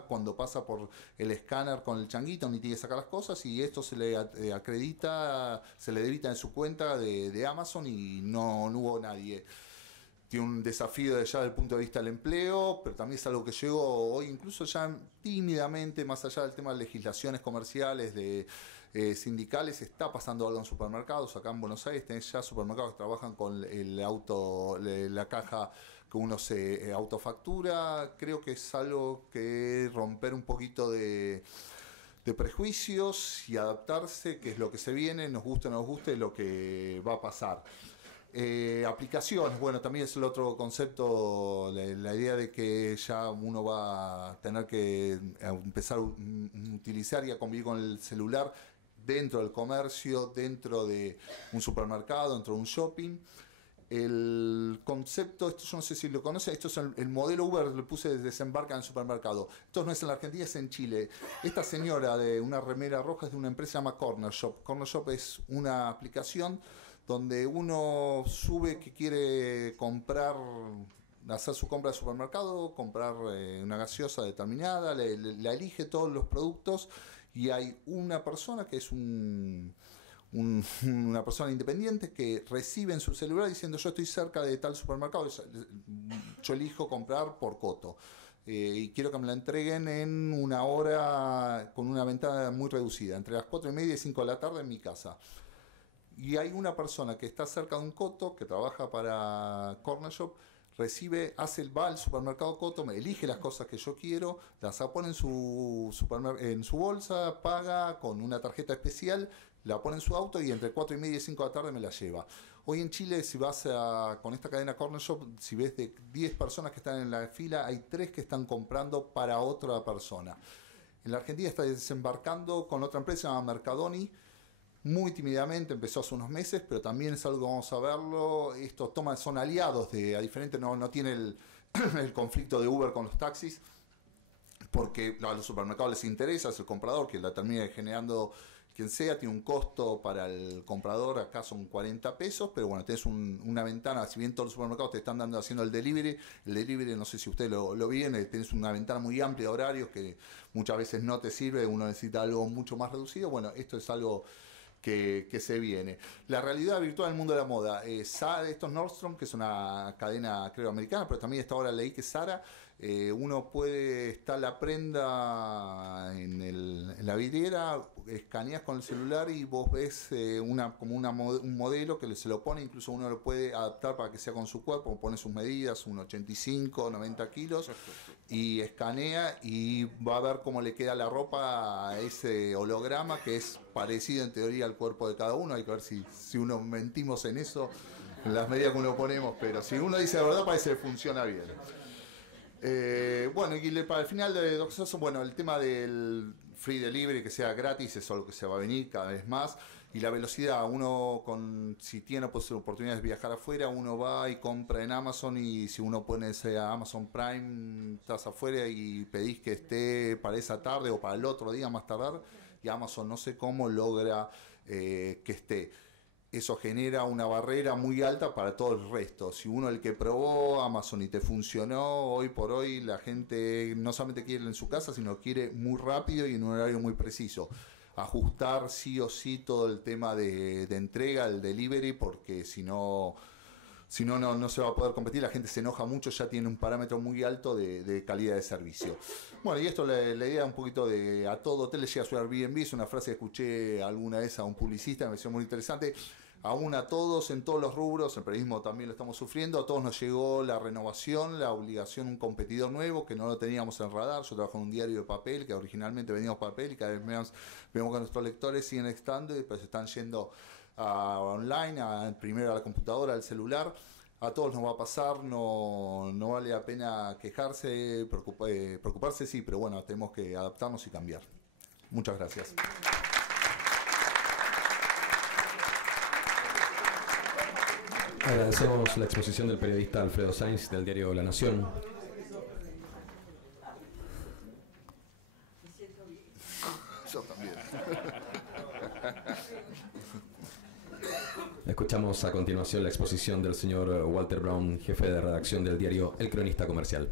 cuando pasa por el escáner con el changuito, ni tiene que sacar las cosas, y esto se le acredita, se le debita en su cuenta de Amazon, y no hubo nadie. Tiene un desafío ya desde el punto de vista del empleo, pero también es algo que llegó hoy incluso ya tímidamente, más allá del tema de legislaciones comerciales, de sindicales. Está pasando algo en supermercados. Acá en Buenos Aires tenés ya supermercados que trabajan con el auto, la caja que uno se autofactura. Creo que es algo que romper un poquito de prejuicios y adaptarse, que es lo que se viene, nos guste o no nos guste, lo que va a pasar. Aplicaciones, bueno, también es el otro concepto, la idea de que ya uno va a tener que empezar a utilizar y a convivir con el celular dentro del comercio, dentro de un supermercado, dentro de un shopping. El concepto, esto yo no sé si lo conocen, esto es el modelo Uber, lo puse desembarca en el supermercado. Esto no es en la Argentina, es en Chile. Esta señora de una remera roja es de una empresa llamada Corner Shop. Corner Shop es una aplicación donde uno sube que quiere comprar, hacer su compra de supermercado, comprar una gaseosa determinada, la elige todos los productos y hay una persona que es una persona independiente que recibe en su celular diciendo yo estoy cerca de tal supermercado, yo elijo comprar por coto. Y quiero que me la entreguen en una hora con una ventana muy reducida, entre las 4:30 y 5 de la tarde en mi casa. Y hay una persona que está cerca de un coto, que trabaja para Corner Shop, va al supermercado Coto, me elige las cosas que yo quiero, las pone en su bolsa, paga con una tarjeta especial, la pone en su auto y entre 4:30 y 5 de la tarde me la lleva. Hoy en Chile, si vas con esta cadena Corner Shop, si ves de 10 personas que están en la fila, hay 3 que están comprando para otra persona. En la Argentina está desembarcando con otra empresa llamada Mercadoni, muy tímidamente, empezó hace unos meses, pero también es algo que vamos a verlo. Estos son aliados a diferente, no tiene el conflicto de Uber con los taxis, porque a los supermercados les interesa, es el comprador que la termina generando quien sea, tiene un costo para el comprador, acá son 40 pesos, pero bueno, tenés una ventana, si bien todos los supermercados te están haciendo el delivery no sé si usted lo viene, tenés una ventana muy amplia de horarios que muchas veces no te sirve, uno necesita algo mucho más reducido. Bueno, esto es algo que se viene. La realidad virtual del mundo de la moda. Esto es Nordstrom, que es una cadena, creo, americana, pero también esta ahora leí que es Zara. Uno puede estar la prenda en la vidriera, escaneas con el celular y vos ves un modelo que se lo pone, incluso uno lo puede adaptar para que sea con su cuerpo, pone sus medidas, 1,85, 90 kilos, y escanea y va a ver cómo le queda la ropa a ese holograma que es parecido en teoría al cuerpo de cada uno. Hay que ver si uno mentimos en eso, en las medidas que uno ponemos, pero si uno dice la verdad parece que funciona bien. Bueno, y para el final de Doc Soso, bueno, el tema del free delivery, que sea gratis, es algo que se va a venir cada vez más. Y la velocidad, si tiene oportunidades de viajar afuera, uno va y compra en Amazon, y si uno pone ese Amazon Prime, estás afuera y pedís que esté para esa tarde o para el otro día más tardar, y Amazon no sé cómo logra que esté. Eso genera una barrera muy alta para todo el resto. Si uno el que probó Amazon y te funcionó, hoy por hoy la gente no solamente quiere en su casa, sino quiere muy rápido y en un horario muy preciso. Ajustar sí o sí todo el tema de entrega, el delivery, porque si no se va a poder competir, la gente se enoja mucho, ya tiene un parámetro muy alto de calidad de servicio. Bueno, y esto la idea un poquito de a todo hotel le llega su Airbnb, es una frase que escuché alguna vez a un publicista, me pareció muy interesante. Aún a todos, en todos los rubros, el periodismo también lo estamos sufriendo, a todos nos llegó la renovación, la obligación, un competidor nuevo que no lo teníamos en radar. Yo trabajo en un diario de papel, que originalmente veníamos papel, y cada vez vemos que nuestros lectores siguen estando y pues se están yendo online, primero a la computadora, al celular. A todos nos va a pasar, no vale la pena quejarse, preocuparse sí, pero bueno, tenemos que adaptarnos y cambiar. Muchas gracias. Agradecemos la exposición del periodista Alfredo Sainz del diario La Nación. Yo también. Escuchamos a continuación la exposición del señor Walter Brown, jefe de redacción del diario El Cronista Comercial.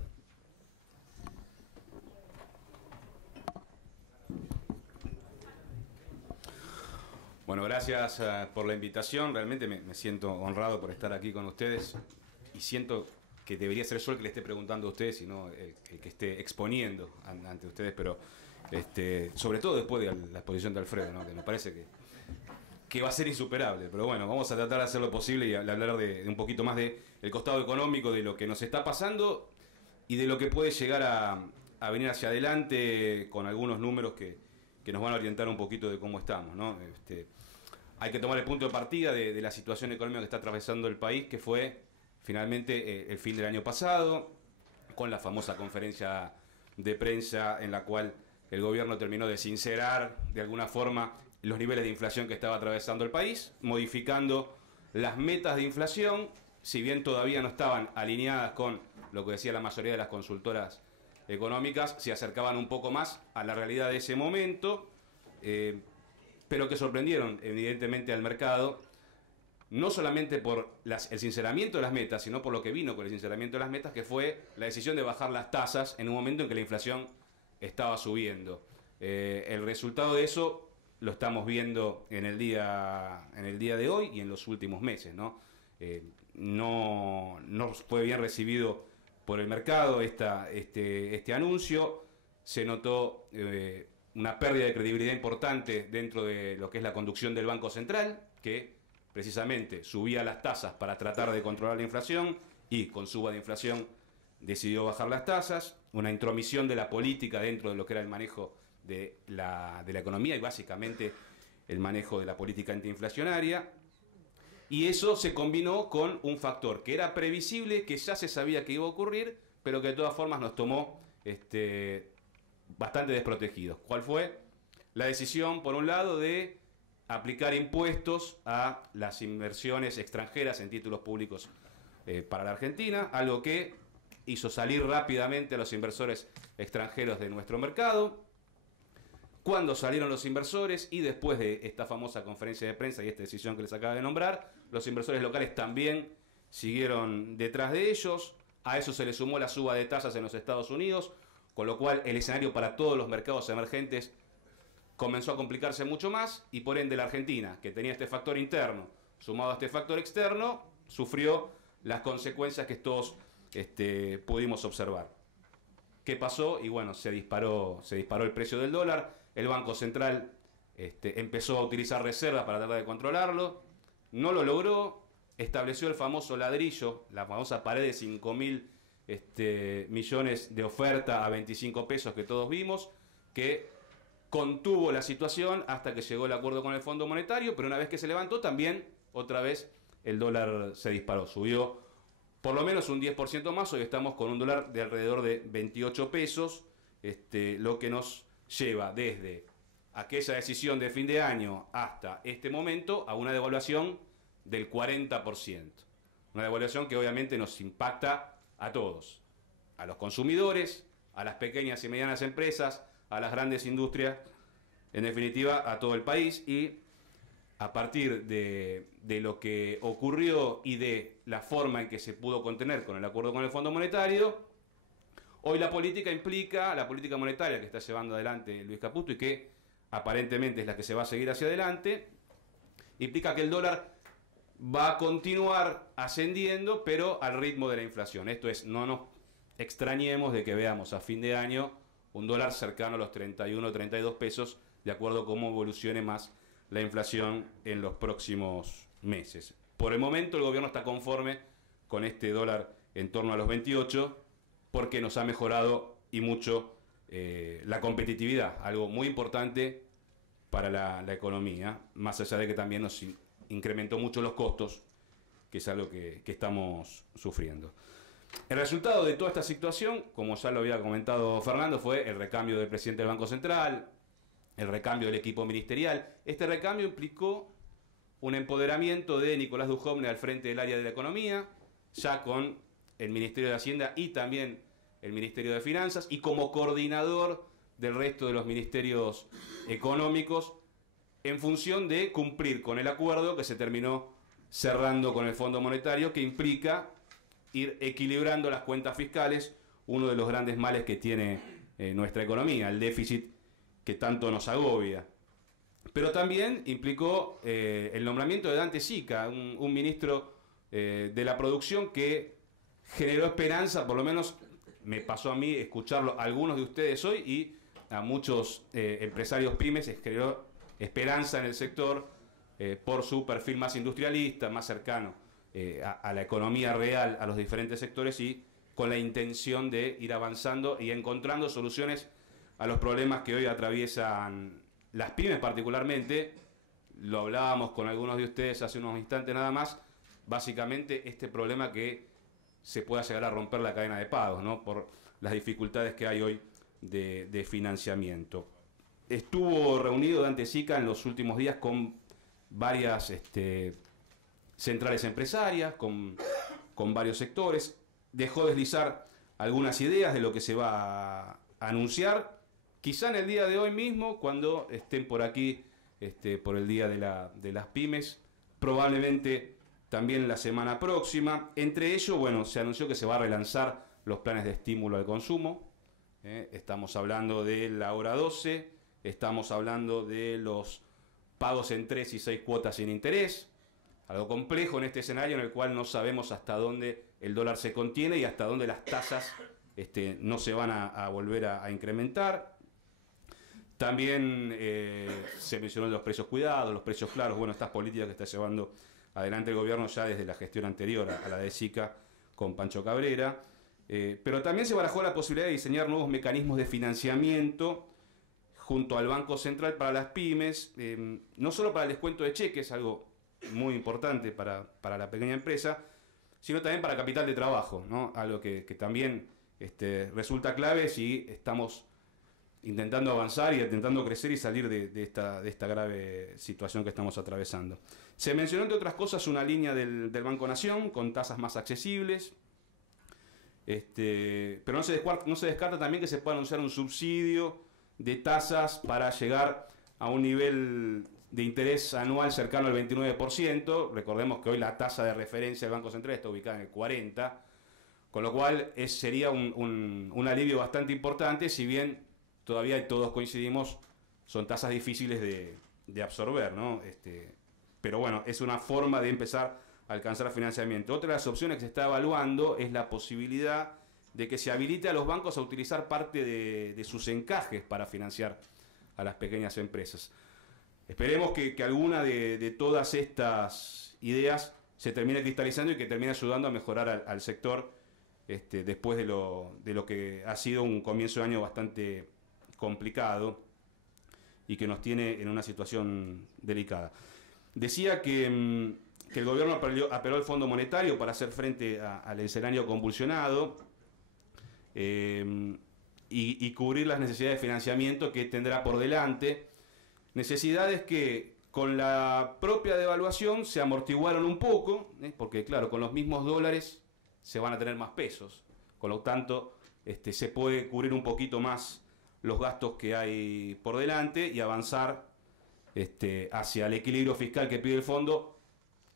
Bueno, gracias por la invitación. Realmente me siento honrado por estar aquí con ustedes y siento que debería ser yo el que le esté preguntando a ustedes y no el que esté exponiendo ante ustedes, pero sobre todo después de la exposición de Alfredo, ¿no? Que me parece que va a ser insuperable. Pero bueno, vamos a tratar de hacer lo posible y hablar de un poquito más del costado económico, de lo que nos está pasando y de lo que puede llegar a venir hacia adelante con algunos números que nos van a orientar un poquito de cómo estamos, ¿no? Hay que tomar el punto de partida de la situación económica que está atravesando el país, que fue finalmente el fin del año pasado, con la famosa conferencia de prensa en la cual el gobierno terminó de sincerar de alguna forma los niveles de inflación que estaba atravesando el país, modificando las metas de inflación, si bien todavía no estaban alineadas con lo que decía la mayoría de las consultoras económicas, se acercaban un poco más a la realidad de ese momento, pero que sorprendieron evidentemente al mercado, no solamente por el sinceramiento de las metas, sino por lo que vino con el sinceramiento de las metas, que fue la decisión de bajar las tasas en un momento en que la inflación estaba subiendo. El resultado de eso lo estamos viendo en el día de hoy y en los últimos meses, ¿no? No fue bien recibido por el mercado este anuncio. Se notó una pérdida de credibilidad importante dentro de lo que es la conducción del Banco Central, que precisamente subía las tasas para tratar de controlar la inflación y con suba de inflación decidió bajar las tasas. Una intromisión de la política dentro de lo que era el manejo de la economía y básicamente el manejo de la política antiinflacionaria. Y eso se combinó con un factor que era previsible, que ya se sabía que iba a ocurrir, pero que de todas formas nos tomó bastante desprotegidos. ¿Cuál fue? La decisión, por un lado, de aplicar impuestos a las inversiones extranjeras en títulos públicos para la Argentina, algo que hizo salir rápidamente a los inversores extranjeros de nuestro mercado. Cuando salieron los inversores y después de esta famosa conferencia de prensa y esta decisión que les acabo de nombrar, los inversores locales también siguieron detrás de ellos. A eso se le sumó la suba de tasas en los Estados Unidos, con lo cual el escenario para todos los mercados emergentes comenzó a complicarse mucho más y por ende la Argentina, que tenía este factor interno sumado a este factor externo, sufrió las consecuencias que todos pudimos observar. ¿Qué pasó? Y bueno, se disparó el precio del dólar. El Banco Central empezó a utilizar reservas para tratar de controlarlo. No lo logró. Estableció el famoso ladrillo, la famosa pared de 5.000 millones de oferta a 25 pesos que todos vimos, que contuvo la situación hasta que llegó el acuerdo con el Fondo Monetario, pero una vez que se levantó también, otra vez, el dólar se disparó. Subió por lo menos un 10% más. Hoy estamos con un dólar de alrededor de 28 pesos, lo que nos lleva desde aquella decisión de fin de año hasta este momento a una devaluación del 40%. Una devaluación que obviamente nos impacta a todos, a los consumidores, a las pequeñas y medianas empresas, a las grandes industrias, en definitiva a todo el país. Y a partir de lo que ocurrió y de la forma en que se pudo contener con el acuerdo con el Fondo Monetario, hoy la política monetaria que está llevando adelante Luis Caputo y que aparentemente es la que se va a seguir hacia adelante, implica que el dólar va a continuar ascendiendo, pero al ritmo de la inflación. Esto es, no nos extrañemos de que veamos a fin de año un dólar cercano a los 31, 32 pesos, de acuerdo a cómo evolucione más la inflación en los próximos meses. Por el momento el gobierno está conforme con este dólar en torno a los 28, porque nos ha mejorado y mucho la competitividad, algo muy importante para la economía, más allá de que también nos incrementó mucho los costos, que es algo que estamos sufriendo. El resultado de toda esta situación, como ya lo había comentado Fernando, fue el recambio del presidente del Banco Central, el recambio del equipo ministerial. Este recambio implicó un empoderamiento de Nicolás Dujovne al frente del área de la economía, ya con el Ministerio de Hacienda y también el Ministerio de Finanzas, y como coordinador del resto de los ministerios económicos, en función de cumplir con el acuerdo que se terminó cerrando con el Fondo Monetario, que implica ir equilibrando las cuentas fiscales, uno de los grandes males que tiene nuestra economía, el déficit que tanto nos agobia. Pero también implicó el nombramiento de Dante Sica, un ministro de la producción que generó esperanza, por lo menos me pasó a mí escucharlo a algunos de ustedes hoy, y a muchos empresarios pymes, generó esperanza en el sector por su perfil más industrialista, más cercano a la economía real, a los diferentes sectores y con la intención de ir avanzando y encontrando soluciones a los problemas que hoy atraviesan las pymes particularmente. Lo hablábamos con algunos de ustedes hace unos instantes nada más, básicamente este problema que se pueda llegar a romper la cadena de pagos, ¿no? Por las dificultades que hay hoy de financiamiento. Estuvo reunido Dante Sica en los últimos días con varias centrales empresarias, con varios sectores, dejó deslizar algunas ideas de lo que se va a anunciar, quizá en el día de hoy mismo, cuando estén por aquí, por el día de las pymes, probablemente también la semana próxima. Entre ellos, bueno, se anunció que se va a relanzar los planes de estímulo al consumo. Estamos hablando de la hora 12, estamos hablando de los pagos en 3 y 6 cuotas sin interés, algo complejo en este escenario en el cual no sabemos hasta dónde el dólar se contiene y hasta dónde las tasas no se van a volver a incrementar. También se mencionó los precios cuidados, los precios claros, bueno, estas políticas que está llevando adelante el gobierno ya desde la gestión anterior a la de Sica con Pancho Cabrera. Pero también se barajó la posibilidad de diseñar nuevos mecanismos de financiamiento junto al Banco Central para las pymes, no solo para el descuento de cheques, algo muy importante para la pequeña empresa, sino también para capital de trabajo, ¿no? Algo que también resulta clave si estamos intentando avanzar y intentando crecer y salir de esta grave situación que estamos atravesando. Se mencionó, entre otras cosas, una línea del Banco Nación con tasas más accesibles, pero no se descarta también que se pueda anunciar un subsidio de tasas para llegar a un nivel de interés anual cercano al 29%. Recordemos que hoy la tasa de referencia del Banco Central está ubicada en el 40%, con lo cual sería un alivio bastante importante, si bien todavía todos coincidimos, son tasas difíciles de absorber, ¿no? Pero bueno, es una forma de empezar a alcanzar financiamiento. Otra de las opciones que se está evaluando es la posibilidad de que se habilite a los bancos a utilizar parte de sus encajes para financiar a las pequeñas empresas. Esperemos que alguna de todas estas ideas se termine cristalizando y que termine ayudando a mejorar al sector después de lo que ha sido un comienzo de año bastante complicado y que nos tiene en una situación delicada. Decía que el gobierno apeló al Fondo Monetario para hacer frente al escenario convulsionado y cubrir las necesidades de financiamiento que tendrá por delante. Necesidades que con la propia devaluación se amortiguaron un poco, porque claro, con los mismos dólares se van a tener más pesos, con lo tanto se puede cubrir un poquito más los gastos que hay por delante y avanzar hacia el equilibrio fiscal que pide el fondo,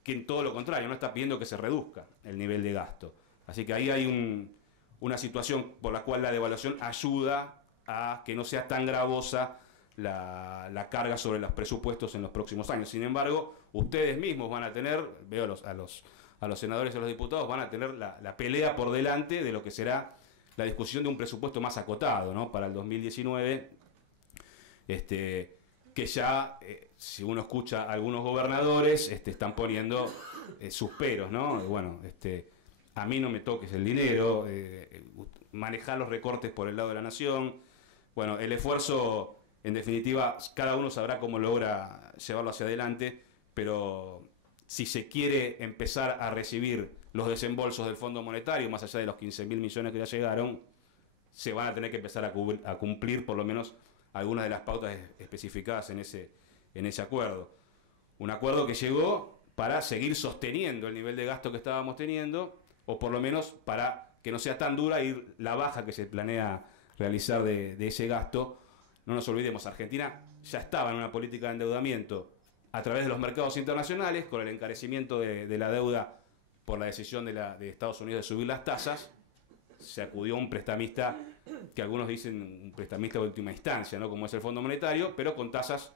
que en todo lo contrario, no está pidiendo que se reduzca el nivel de gasto. Así que ahí hay una situación por la cual la devaluación ayuda a que no sea tan gravosa la carga sobre los presupuestos en los próximos años. Sin embargo, ustedes mismos van a tener, veo a los senadores y a los diputados, van a tener la pelea por delante de lo que será la discusión de un presupuesto más acotado, ¿no? Para el 2019, que ya, si uno escucha a algunos gobernadores, están poniendo sus peros, ¿no? Bueno, a mí no me toques el dinero, manejar los recortes por el lado de la nación. Bueno, el esfuerzo, en definitiva, cada uno sabrá cómo logra llevarlo hacia adelante, pero si se quiere empezar a recibir los desembolsos del Fondo Monetario, más allá de los 15.000 millones que ya llegaron, se van a tener que empezar a cumplir por lo menos algunas de las pautas especificadas en ese acuerdo. Un acuerdo que llegó para seguir sosteniendo el nivel de gasto que estábamos teniendo, o por lo menos para que no sea tan dura ir la baja que se planea realizar de ese gasto. No nos olvidemos, Argentina ya estaba en una política de endeudamiento a través de los mercados internacionales, con el encarecimiento de la deuda por la decisión de Estados Unidos de subir las tasas. Se acudió a un prestamista, que algunos dicen un prestamista de última instancia, ¿no? Como es el Fondo Monetario, pero con tasas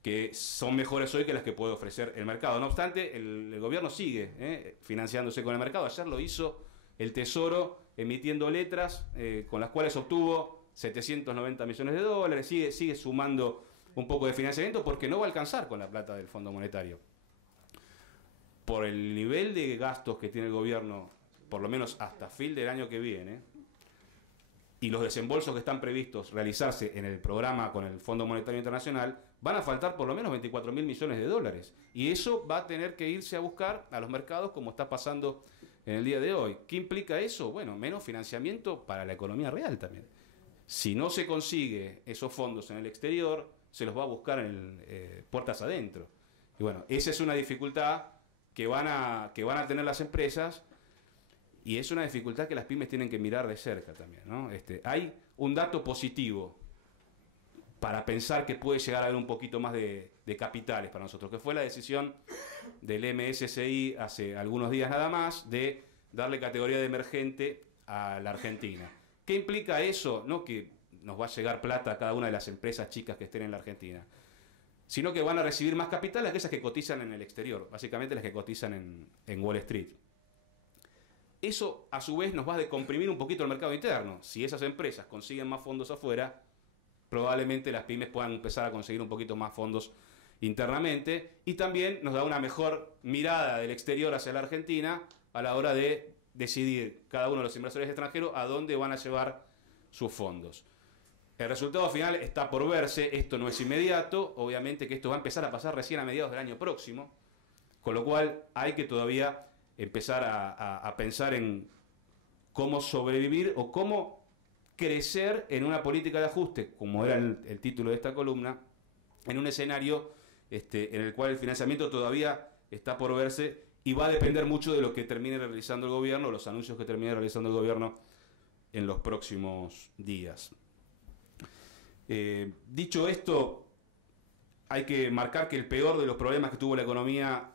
que son mejores hoy que las que puede ofrecer el mercado. No obstante, el gobierno sigue financiándose con el mercado. Ayer lo hizo el Tesoro emitiendo letras con las cuales obtuvo 790 millones de dólares, sigue sumando un poco de financiamiento porque no va a alcanzar con la plata del Fondo Monetario. Por el nivel de gastos que tiene el gobierno, por lo menos hasta fin del año que viene, y los desembolsos que están previstos realizarse en el programa con el Fondo Monetario Internacional, van a faltar por lo menos 24.000 millones de dólares. Y eso va a tener que irse a buscar a los mercados como está pasando en el día de hoy. ¿Qué implica eso? Bueno, menos financiamiento para la economía real también. Si no se consigue esos fondos en el exterior, se los va a buscar en puertas adentro. Y bueno, esa es una dificultad que van a tener las empresas. Y es una dificultad que las pymes tienen que mirar de cerca también, ¿no? Hay un dato positivo para pensar que puede llegar a haber un poquito más de capitales para nosotros, que fue la decisión del MSCI hace algunos días nada más de darle categoría de emergente a la Argentina. ¿Qué implica eso? No que nos va a llegar plata a cada una de las empresas chicas que estén en la Argentina, sino que van a recibir más capital aquellas que cotizan en el exterior, básicamente las que cotizan en Wall Street. Eso, a su vez, nos va a decomprimir un poquito el mercado interno. Si esas empresas consiguen más fondos afuera, probablemente las pymes puedan empezar a conseguir un poquito más fondos internamente. Y también nos da una mejor mirada del exterior hacia la Argentina a la hora de decidir cada uno de los inversores extranjeros a dónde van a llevar sus fondos. El resultado final está por verse. Esto no es inmediato. Obviamente que esto va a empezar a pasar recién a mediados del año próximo. Con lo cual hay que todavía empezar a pensar en cómo sobrevivir o cómo crecer en una política de ajuste, como era el título de esta columna, en un escenario en el cual el financiamiento todavía está por verse y va a depender mucho de lo que termine realizando el gobierno, los anuncios que termine realizando el gobierno en los próximos días. Dicho esto, hay que marcar que el peor de los problemas que tuvo la economía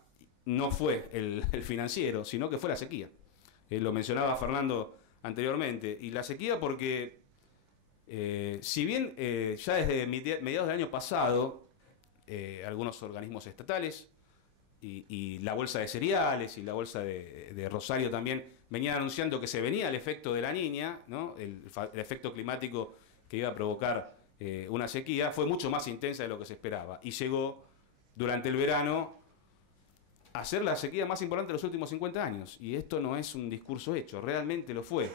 no fue el financiero, sino que fue la sequía. Lo mencionaba Fernando anteriormente. Y la sequía porque, si bien ya desde mediados del año pasado, algunos organismos estatales y la Bolsa de Cereales y la Bolsa de Rosario también venían anunciando que se venía el efecto de la Niña, ¿no? El efecto climático que iba a provocar una sequía, fue mucho más intensa de lo que se esperaba. Y llegó durante el verano a ser la sequía más importante de los últimos 50 años. Y esto no es un discurso hecho, realmente lo fue.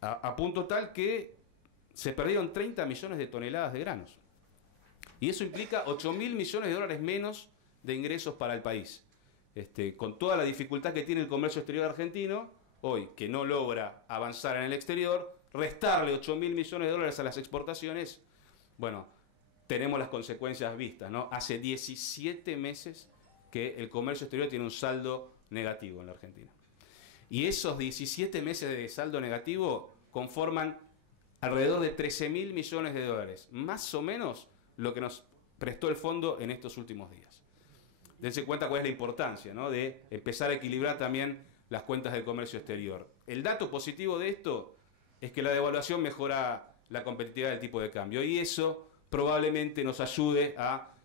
A punto tal que se perdieron 30 millones de toneladas de granos. Y eso implica 8.000 millones de dólares menos de ingresos para el país. Con toda la dificultad que tiene el comercio exterior argentino, hoy, que no logra avanzar en el exterior, restarle 8.000 millones de dólares a las exportaciones, bueno, tenemos las consecuencias vistas, ¿no? Hace 17 meses que el comercio exterior tiene un saldo negativo en la Argentina. Y esos 17 meses de saldo negativo conforman alrededor de 13.000 millones de dólares, más o menos lo que nos prestó el fondo en estos últimos días. Dense cuenta cuál es la importancia, ¿no? De empezar a equilibrar también las cuentas del comercio exterior. El dato positivo de esto es que la devaluación mejora la competitividad del tipo de cambio y eso probablemente nos ayude a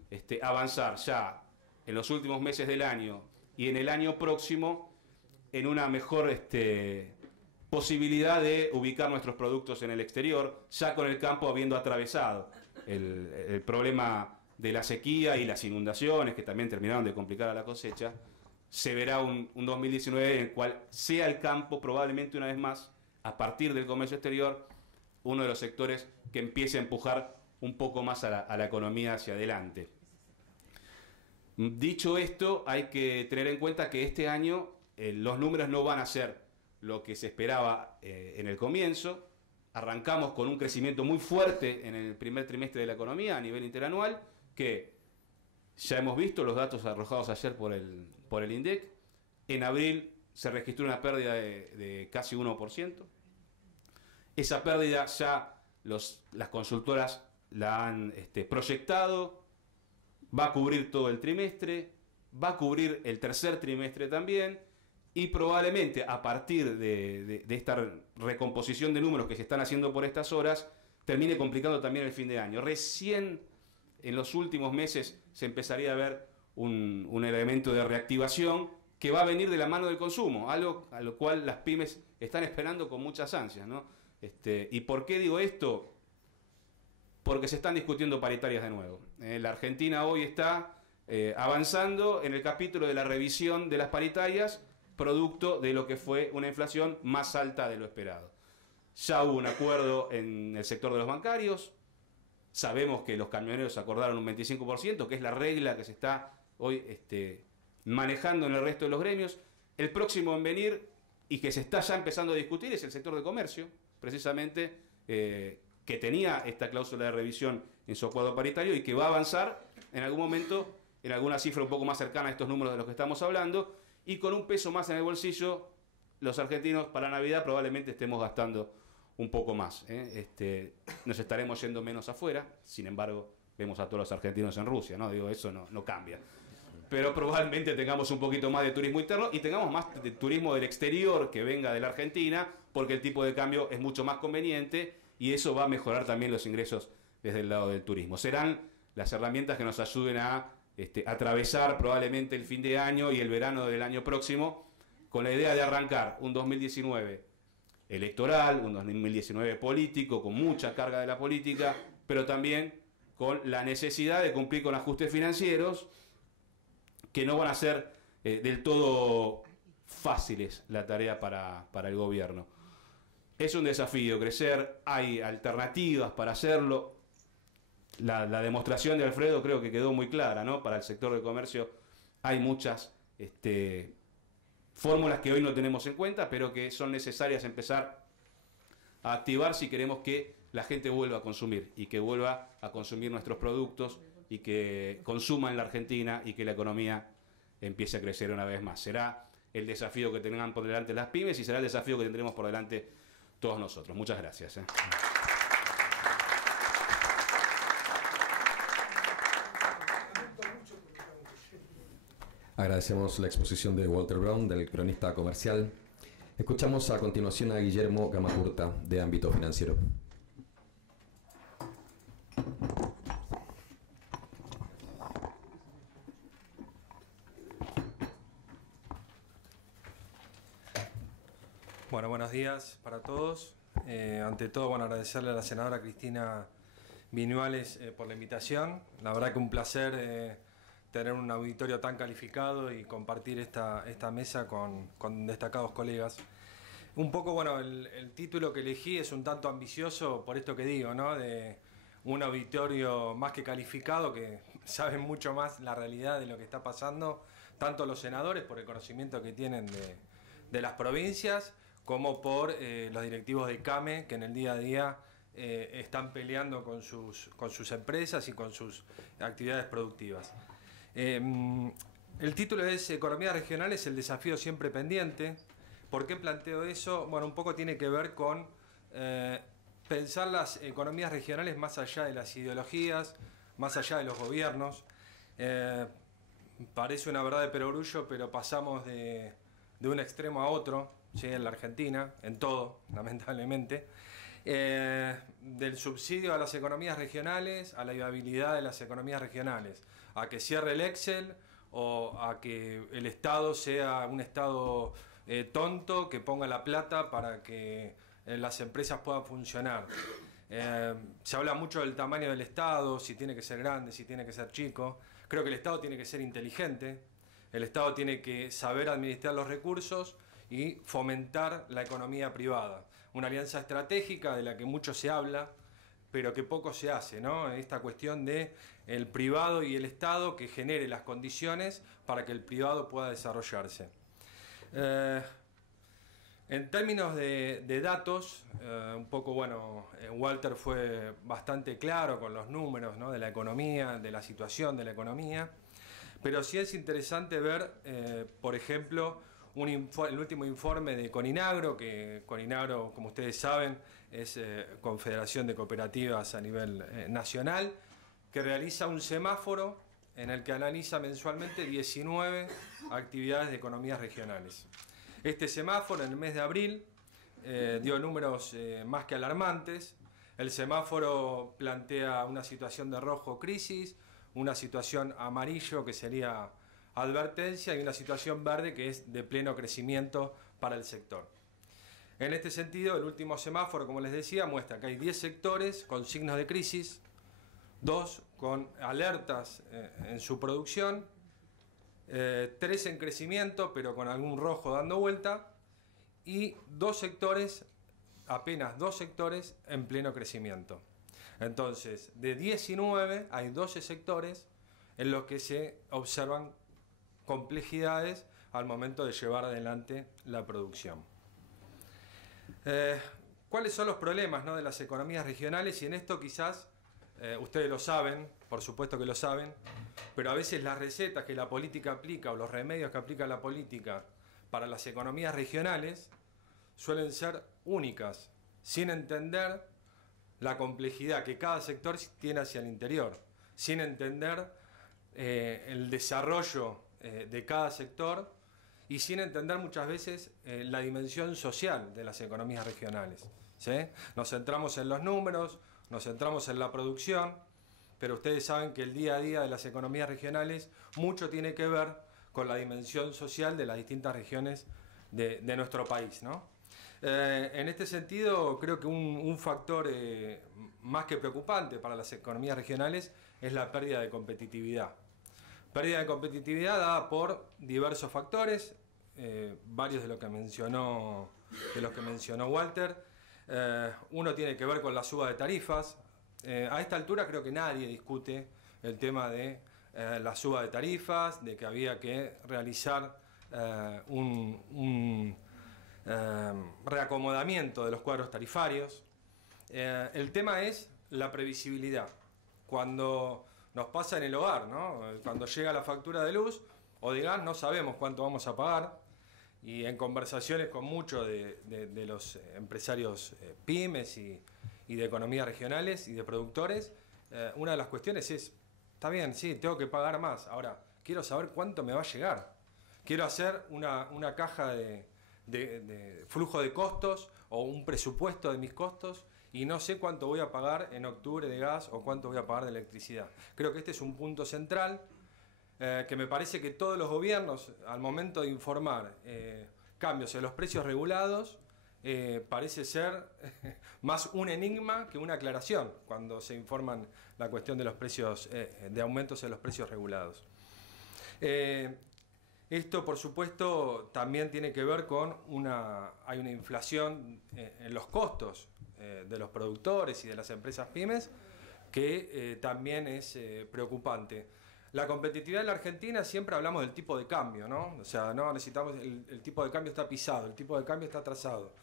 avanzar ya en los últimos meses del año y en el año próximo en una mejor posibilidad de ubicar nuestros productos en el exterior, ya con el campo habiendo atravesado el problema de la sequía y las inundaciones que también terminaron de complicar a la cosecha. Se verá un 2019 en el cual sea el campo probablemente una vez más, a partir del comercio exterior, uno de los sectores que empiece a empujar un poco más a la economía hacia adelante. Dicho esto, hay que tener en cuenta que este año los números no van a ser lo que se esperaba en el comienzo. Arrancamos con un crecimiento muy fuerte en el primer trimestre de la economía a nivel interanual, que ya hemos visto los datos arrojados ayer por el INDEC. En abril se registró una pérdida de casi 1%. Esa pérdida ya las consultoras la han proyectado. Va a cubrir todo el trimestre, va a cubrir el tercer trimestre también, y probablemente a partir de esta recomposición de números que se están haciendo por estas horas, termine complicando también el fin de año. Recién en los últimos meses se empezaría a ver un elemento de reactivación que va a venir de la mano del consumo, algo a lo cual las pymes están esperando con muchas ansias, ¿no? ¿Y por qué digo esto? porque se están discutiendo paritarias de nuevo. La Argentina hoy está avanzando en el capítulo de la revisión de las paritarias, producto de lo que fue una inflación más alta de lo esperado. Ya hubo un acuerdo en el sector de los bancarios, sabemos que los camioneros acordaron un 25%, que es la regla que se está hoy manejando en el resto de los gremios. El próximo en venir, y que se está ya empezando a discutir, es el sector de comercio, precisamente, que tenía esta cláusula de revisión en su acuerdo paritario y que va a avanzar en algún momento en alguna cifra un poco más cercana a estos números de los que estamos hablando, y con un peso más en el bolsillo, los argentinos para Navidad probablemente estemos gastando un poco más. Nos estaremos yendo menos afuera, sin embargo, vemos a todos los argentinos en Rusia, ¿no? Digo, eso no cambia. Pero probablemente tengamos un poquito más de turismo interno y tengamos más de turismo del exterior que venga de la Argentina, porque el tipo de cambio es mucho más conveniente y eso va a mejorar también los ingresos desde el lado del turismo. Serán las herramientas que nos ayuden a atravesar probablemente el fin de año y el verano del año próximo, con la idea de arrancar un 2019 electoral, un 2019 político, con mucha carga de la política, pero también con la necesidad de cumplir con ajustes financieros que no van a ser del todo fáciles la tarea para el gobierno. Es un desafío crecer, hay alternativas para hacerlo. La demostración de Alfredo creo que quedó muy clara, ¿no? Para el sector de comercio hay muchas fórmulas que hoy no tenemos en cuenta, pero que son necesarias empezar a activar si queremos que la gente vuelva a consumir y que vuelva a consumir nuestros productos y que consuma en la Argentina y que la economía empiece a crecer una vez más. Será el desafío que tengan por delante las pymes y será el desafío que tendremos por delante todos nosotros. Muchas gracias. Agradecemos la exposición de Walter Brown, del cronista comercial. Escuchamos a continuación a Guillermo Gamacurta, de Ámbito Financiero. Bueno, buenos días para todos. Ante todo, bueno, agradecerle a la senadora Cristina Viñuales por la invitación. La verdad que un placer tener un auditorio tan calificado y compartir esta mesa con destacados colegas. Un poco, bueno, el título que elegí es un tanto ambicioso por esto que digo, ¿no? De un auditorio más que calificado, que saben mucho más la realidad de lo que está pasando, tanto los senadores por el conocimiento que tienen de las provincias, como por los directivos de CAME, que en el día a día están peleando con sus empresas y con sus actividades productivas. El título es Economías regionales, el desafío siempre pendiente. ¿Por qué planteo eso? Bueno, un poco tiene que ver con pensar las economías regionales más allá de las ideologías, más allá de los gobiernos. Parece una verdad de perogrullo, pero pasamos de un extremo a otro, ¿sí? En la Argentina, en todo, lamentablemente. Del subsidio a las economías regionales, a la viabilidad de las economías regionales, a que cierre el Excel o a que el Estado sea un Estado tonto que ponga la plata para que las empresas puedan funcionar. Se habla mucho del tamaño del Estado, si tiene que ser grande, si tiene que ser chico. Creo que el Estado tiene que ser inteligente, el Estado tiene que saber administrar los recursos y fomentar la economía privada. Una alianza estratégica de la que mucho se habla, pero que poco se hace, ¿no? Esta cuestión de el privado y el Estado que genere las condiciones para que el privado pueda desarrollarse. En términos de datos, un poco, bueno, Walter fue bastante claro con los números, ¿no? De la economía, de la situación de la economía, pero sí es interesante ver, por ejemplo, el último informe de Coninagro, que Coninagro, como ustedes saben, es Confederación de Cooperativas a nivel nacional, que realiza un semáforo en el que analiza mensualmente 19 actividades de economías regionales. Este semáforo en el mes de abril dio números más que alarmantes. El semáforo plantea una situación de rojo, crisis, una situación amarillo, que sería advertencia, y una situación verde, que es de pleno crecimiento para el sector. En este sentido, el último semáforo, como les decía, muestra que hay 10 sectores con signos de crisis, 2 con alertas en su producción, 3 en crecimiento pero con algún rojo dando vuelta, y apenas dos sectores en pleno crecimiento. Entonces, de 19 hay 12 sectores en los que se observan complejidades al momento de llevar adelante la producción. ¿Cuáles son los problemas, ¿no?, de las economías regionales? Y en esto quizás ustedes lo saben, por supuesto que lo saben, pero a veces las recetas que la política aplica o los remedios que aplica la política para las economías regionales suelen ser únicas, sin entender la complejidad que cada sector tiene hacia el interior, sin entender el desarrollo de cada sector y sin entender muchas veces la dimensión social de las economías regionales, ¿sí? Nos centramos en los números, nos centramos en la producción, pero ustedes saben que el día a día de las economías regionales mucho tiene que ver con la dimensión social de las distintas regiones de nuestro país, ¿no? En este sentido, creo que un factor más que preocupante para las economías regionales es la pérdida de competitividad. Pérdida de competitividad dada por diversos factores, varios de los que mencionó Walter. Uno tiene que ver con la suba de tarifas. A esta altura creo que nadie discute el tema de la suba de tarifas, de que había que realizar un reacomodamiento de los cuadros tarifarios. El tema es la previsibilidad. Cuando nos pasa en el hogar, ¿no? Cuando llega la factura de luz o de gas, no sabemos cuánto vamos a pagar, y en conversaciones con muchos de los empresarios pymes y de economías regionales y de productores, una de las cuestiones es, está bien, sí, tengo que pagar más, ahora quiero saber cuánto me va a llegar. Quiero hacer una caja de flujo de costos o un presupuesto de mis costos y no sé cuánto voy a pagar en octubre de gas o cuánto voy a pagar de electricidad. Creo que este es un punto central que me parece que todos los gobiernos, al momento de informar cambios en los precios regulados, parece ser más un enigma que una aclaración cuando se informan la cuestión de los precios, de aumentos en los precios regulados. Esto, por supuesto, también tiene que ver con hay una inflación en los costos de los productores y de las empresas pymes que también es preocupante. La competitividad en la Argentina, siempre hablamos del tipo de cambio, ¿no? O sea, no necesitamos, el tipo de cambio está pisado, el tipo de cambio está atrasado.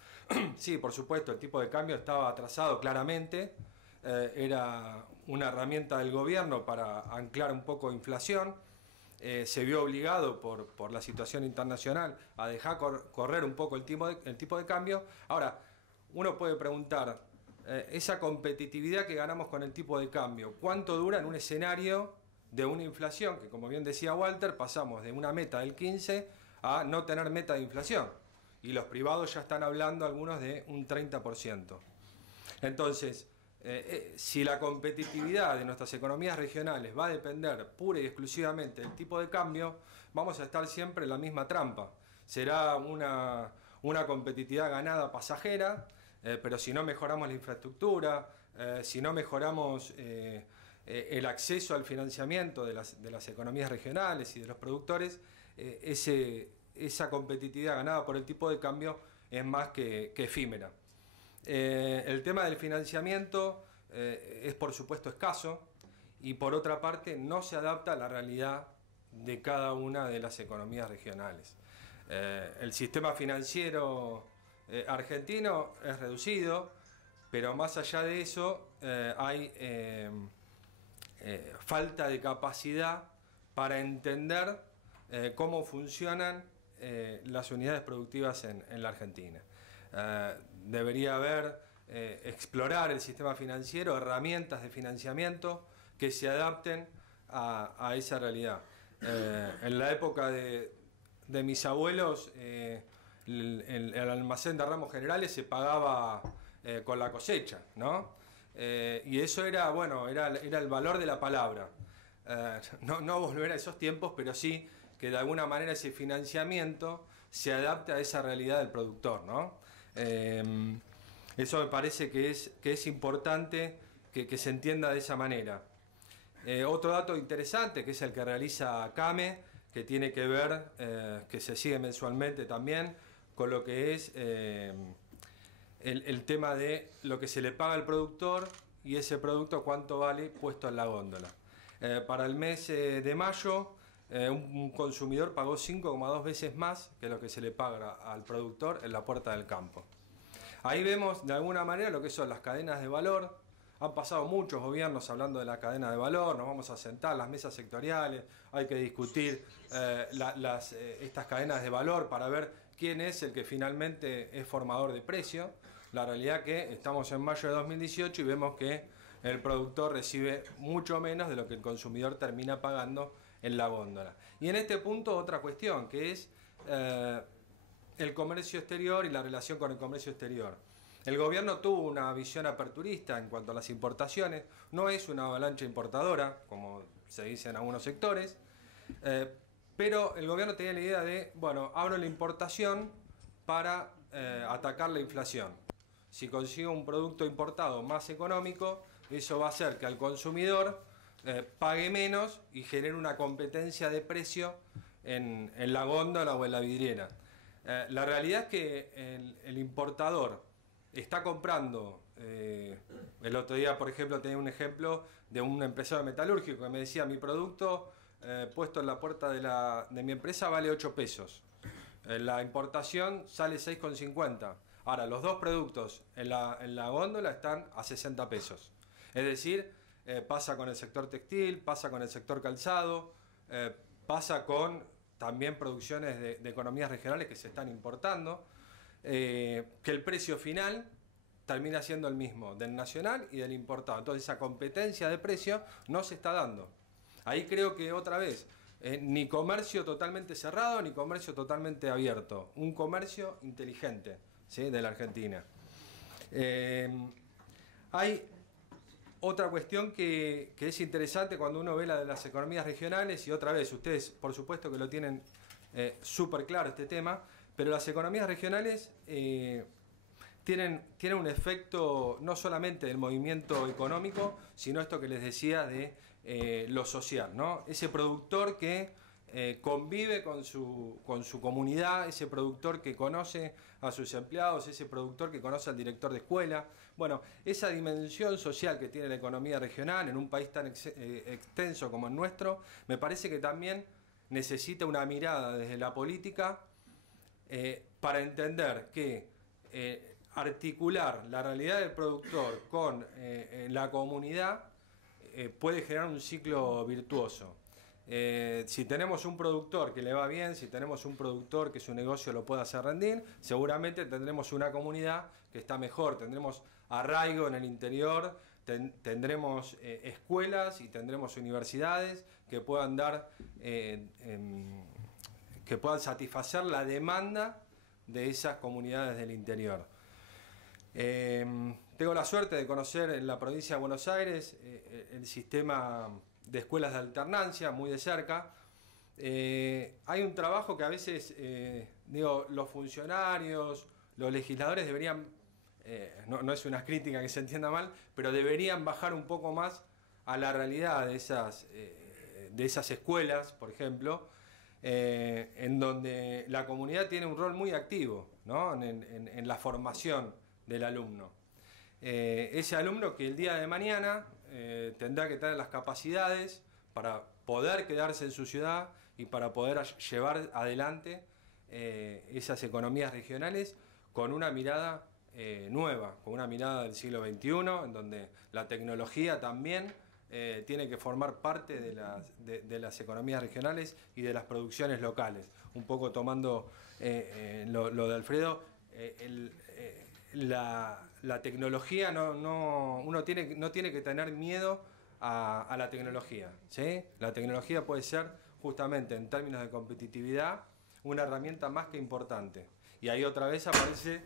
Sí, por supuesto, el tipo de cambio estaba atrasado claramente, era una herramienta del gobierno para anclar un poco inflación. Se vio obligado por la situación internacional a dejar correr un poco el tipo de cambio. Ahora, uno puede preguntar, esa competitividad que ganamos con el tipo de cambio, ¿cuánto dura en un escenario de una inflación que, como bien decía Walter, pasamos de una meta del 15 a no tener meta de inflación? Y los privados ya están hablando algunos de un 30%. Entonces, si la competitividad de nuestras economías regionales va a depender pura y exclusivamente del tipo de cambio, vamos a estar siempre en la misma trampa. Será una competitividad ganada pasajera, pero si no mejoramos la infraestructura, si no mejoramos el acceso al financiamiento de las economías regionales y de los productores, esa competitividad ganada por el tipo de cambio es más que efímera. El tema del financiamiento es por supuesto escaso y por otra parte no se adapta a la realidad de cada una de las economías regionales. El sistema financiero argentino es reducido, pero más allá de eso hay falta de capacidad para entender cómo funcionan las unidades productivas en la Argentina. Debería haber, explorar el sistema financiero, herramientas de financiamiento que se adapten a esa realidad. En la época de mis abuelos, el almacén de ramos generales se pagaba con la cosecha, ¿no? Y eso era, bueno, era el valor de la palabra. No volver a esos tiempos, pero sí que de alguna manera ese financiamiento se adapte a esa realidad del productor, ¿no? Eso me parece que es importante que se entienda de esa manera. Otro dato interesante, que es el que realiza CAME, que tiene que ver, que se sigue mensualmente también, con lo que es el tema de lo que se le paga al productor y ese producto cuánto vale puesto en la góndola. Para el mes de mayo, un consumidor pagó 5,2 veces más que lo que se le paga al productor en la puerta del campo. Ahí vemos de alguna manera lo que son las cadenas de valor. Han pasado muchos gobiernos hablando de la cadena de valor, nos vamos a sentar, las mesas sectoriales, hay que discutir estas cadenas de valor para ver quién es el que finalmente es formador de precio. La realidad es que estamos en mayo de 2018 y vemos que el productor recibe mucho menos de lo que el consumidor termina pagando en la góndola. Y en este punto otra cuestión, que es el comercio exterior y la relación con el comercio exterior. El gobierno tuvo una visión aperturista en cuanto a las importaciones, no es una avalancha importadora, como se dice en algunos sectores, pero el gobierno tenía la idea de, bueno, abro la importación para atacar la inflación. Si consigo un producto importado más económico, eso va a hacer que al consumidor pague menos y genere una competencia de precio en la góndola o en la vidriera. La realidad es que el importador está comprando, el otro día por ejemplo tenía un ejemplo de un empresario metalúrgico que me decía mi producto puesto en la puerta de mi empresa vale 8 pesos, la importación sale 6,50, ahora los dos productos en la góndola están a 60 pesos, es decir, pasa con el sector textil, pasa con el sector calzado, pasa con también producciones de economías regionales que se están importando, que el precio final termina siendo el mismo del nacional y del importado. Entonces esa competencia de precio no se está dando. Ahí creo que otra vez, ni comercio totalmente cerrado ni comercio totalmente abierto. Un comercio inteligente, ¿sí?, de la Argentina. Hay otra cuestión que es interesante cuando uno ve la de las economías regionales y otra vez, ustedes por supuesto que lo tienen súper claro este tema, pero las economías regionales tienen un efecto no solamente del movimiento económico, sino esto que les decía de lo social, ¿no? Ese productor que convive con su comunidad, ese productor que conoce a sus empleados, ese productor que conoce al director de escuela. Bueno, esa dimensión social que tiene la economía regional en un país tan extenso como el nuestro, me parece que también necesita una mirada desde la política para entender que articular la realidad del productor con la comunidad puede generar un ciclo virtuoso. Si tenemos un productor que le va bien, si tenemos un productor que su negocio lo pueda hacer rendir, seguramente tendremos una comunidad que está mejor, tendremos arraigo en el interior, tendremos escuelas y tendremos universidades que puedan dar que puedan satisfacer la demanda de esas comunidades del interior. Tengo la suerte de conocer en la provincia de Buenos Aires el sistema de escuelas de alternancia muy de cerca. Hay un trabajo que a veces los funcionarios, los legisladores deberían, no es una crítica que se entienda mal, pero deberían bajar un poco más a la realidad de esas escuelas, por ejemplo, en donde la comunidad tiene un rol muy activo, ¿no?, en la formación del alumno. Ese alumno que el día de mañana tendrá que tener las capacidades para poder quedarse en su ciudad y para poder llevar adelante esas economías regionales con una mirada nueva, con una mirada del siglo XXI, en donde la tecnología también tiene que formar parte de las economías regionales y de las producciones locales. Un poco tomando lo de Alfredo, la tecnología uno no tiene que tener miedo a la tecnología, ¿sí? La tecnología puede ser justamente en términos de competitividad una herramienta más que importante. Y ahí otra vez aparece...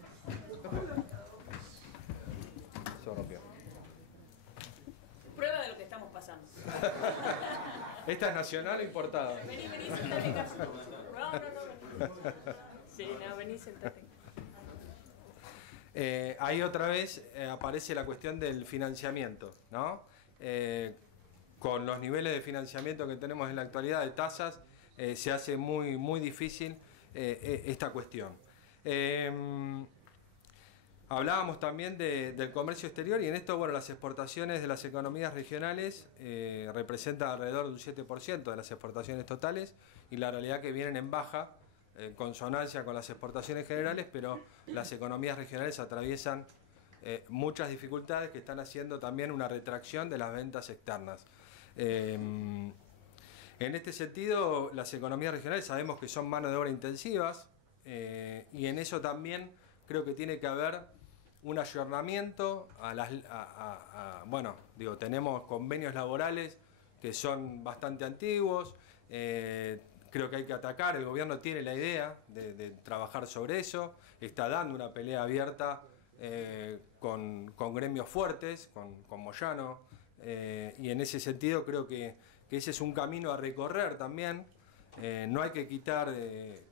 Se rompió. Prueba de lo que estamos pasando. ¿Esta es nacional o importada? Vení, sentate, Caso. No. Sí, no, vení, sentate. Ahí otra vez aparece la cuestión del financiamiento, ¿no? con los niveles de financiamiento que tenemos en la actualidad de tasas, se hace muy difícil esta cuestión. Hablábamos también del comercio exterior, y en esto, bueno, las exportaciones de las economías regionales representan alrededor de un 7% de las exportaciones totales, y la realidad que vienen en baja, en consonancia con las exportaciones generales, pero las economías regionales atraviesan muchas dificultades que están haciendo también una retracción de las ventas externas. En este sentido, las economías regionales sabemos que son mano de obra intensivas, y en eso también creo que tiene que haber un ayornamiento bueno, digo, tenemos convenios laborales que son bastante antiguos, creo que hay que atacar, el gobierno tiene la idea de trabajar sobre eso, está dando una pelea abierta con gremios fuertes, con Moyano, y en ese sentido creo que ese es un camino a recorrer también. No hay que quitar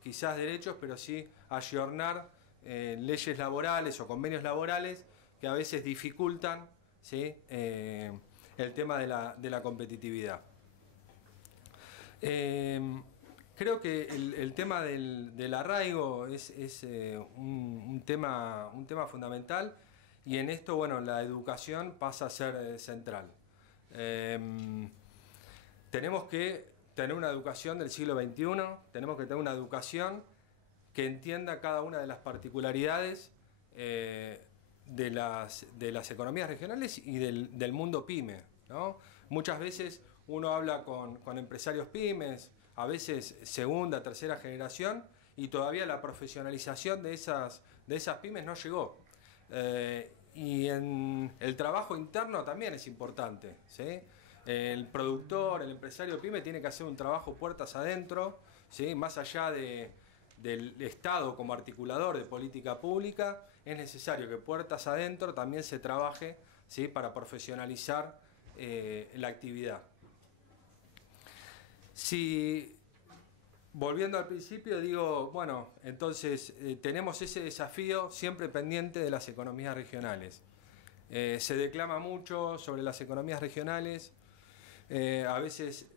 quizás derechos, pero sí ayornar leyes laborales o convenios laborales que a veces dificultan, ¿sí?, el tema de la competitividad. Creo que el tema del arraigo es un tema fundamental, y en esto, bueno, la educación pasa a ser central. Tenemos que tener una educación del siglo XXI, tenemos que tener una educación que entienda cada una de las particularidades de las economías regionales y del mundo pyme, ¿no? Muchas veces uno habla con empresarios pymes, a veces segunda, tercera generación, y todavía la profesionalización de esas pymes no llegó. Y en el trabajo interno también es importante, ¿sí? El productor, el empresario pyme tiene que hacer un trabajo puertas adentro, ¿sí? Más allá del Estado como articulador de política pública, es necesario que puertas adentro también se trabaje, ¿sí?, para profesionalizar la actividad. Si, volviendo al principio, digo, bueno, entonces tenemos ese desafío siempre pendiente de las economías regionales. Se declama mucho sobre las economías regionales, a veces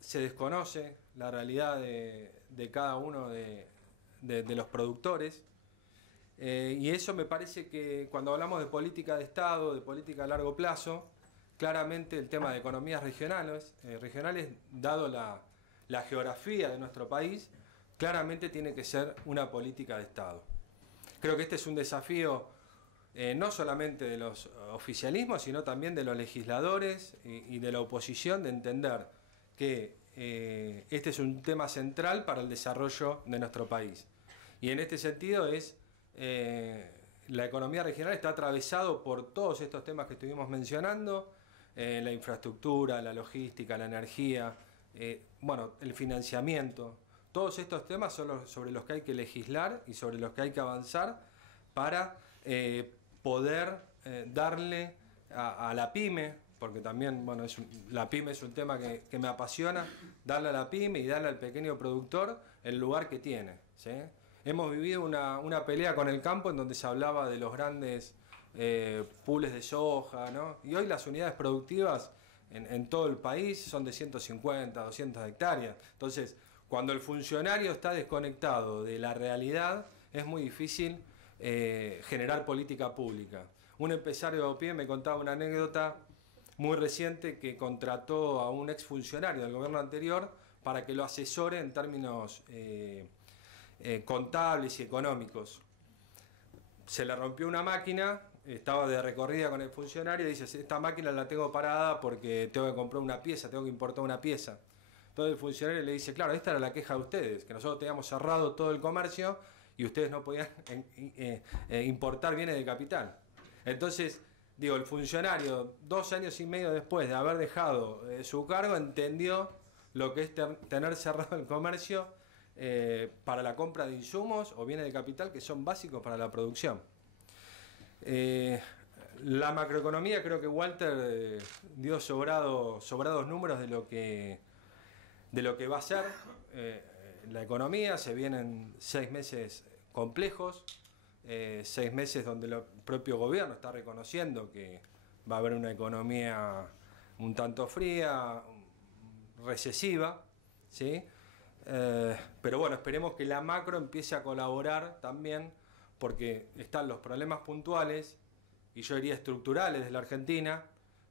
se desconoce la realidad de cada uno de los productores, y eso me parece que cuando hablamos de política de Estado, de política a largo plazo, claramente el tema de economías regionales, dado la geografía de nuestro país, claramente tiene que ser una política de Estado. Creo que este es un desafío no solamente de los oficialismos, sino también de los legisladores y de la oposición, de entender que este es un tema central para el desarrollo de nuestro país. Y en este sentido la economía regional está atravesado por todos estos temas que estuvimos mencionando, la infraestructura, la logística, la energía, bueno, el financiamiento. Todos estos temas son sobre los que hay que legislar y sobre los que hay que avanzar para poder darle a la pyme, porque también, bueno, la pyme es un tema que me apasiona, darle a la pyme y darle al pequeño productor el lugar que tiene, ¿sí? Hemos vivido una pelea con el campo en donde se hablaba de los grandes pools de soja, ¿no? Y hoy las unidades productivas en todo el país son de 150, 200 hectáreas. Entonces, cuando el funcionario está desconectado de la realidad, es muy difícil generar política pública. Un empresario pyme me contaba una anécdota muy reciente que contrató a un exfuncionario del gobierno anterior para que lo asesore en términos contables y económicos. Se le rompió una máquina, estaba de recorrida con el funcionario y dice: esta máquina la tengo parada porque tengo que comprar una pieza, tengo que importar una pieza. Entonces el funcionario le dice: claro, esta era la queja de ustedes, que nosotros teníamos cerrado todo el comercio y ustedes no podían importar bienes de capital. Entonces, digo, el funcionario, 2 años y medio después de haber dejado su cargo, entendió lo que es tener cerrado el comercio para la compra de insumos o bienes de capital que son básicos para la producción. La macroeconomía, creo que Walter dio sobrados números de lo que va a ser la economía. Se vienen 6 meses complejos, 6 meses donde el propio gobierno está reconociendo que va a haber una economía un tanto fría, recesiva, ¿sí? Pero bueno, esperemos que la macro empiece a colaborar también, porque están los problemas puntuales, y yo diría estructurales de la Argentina,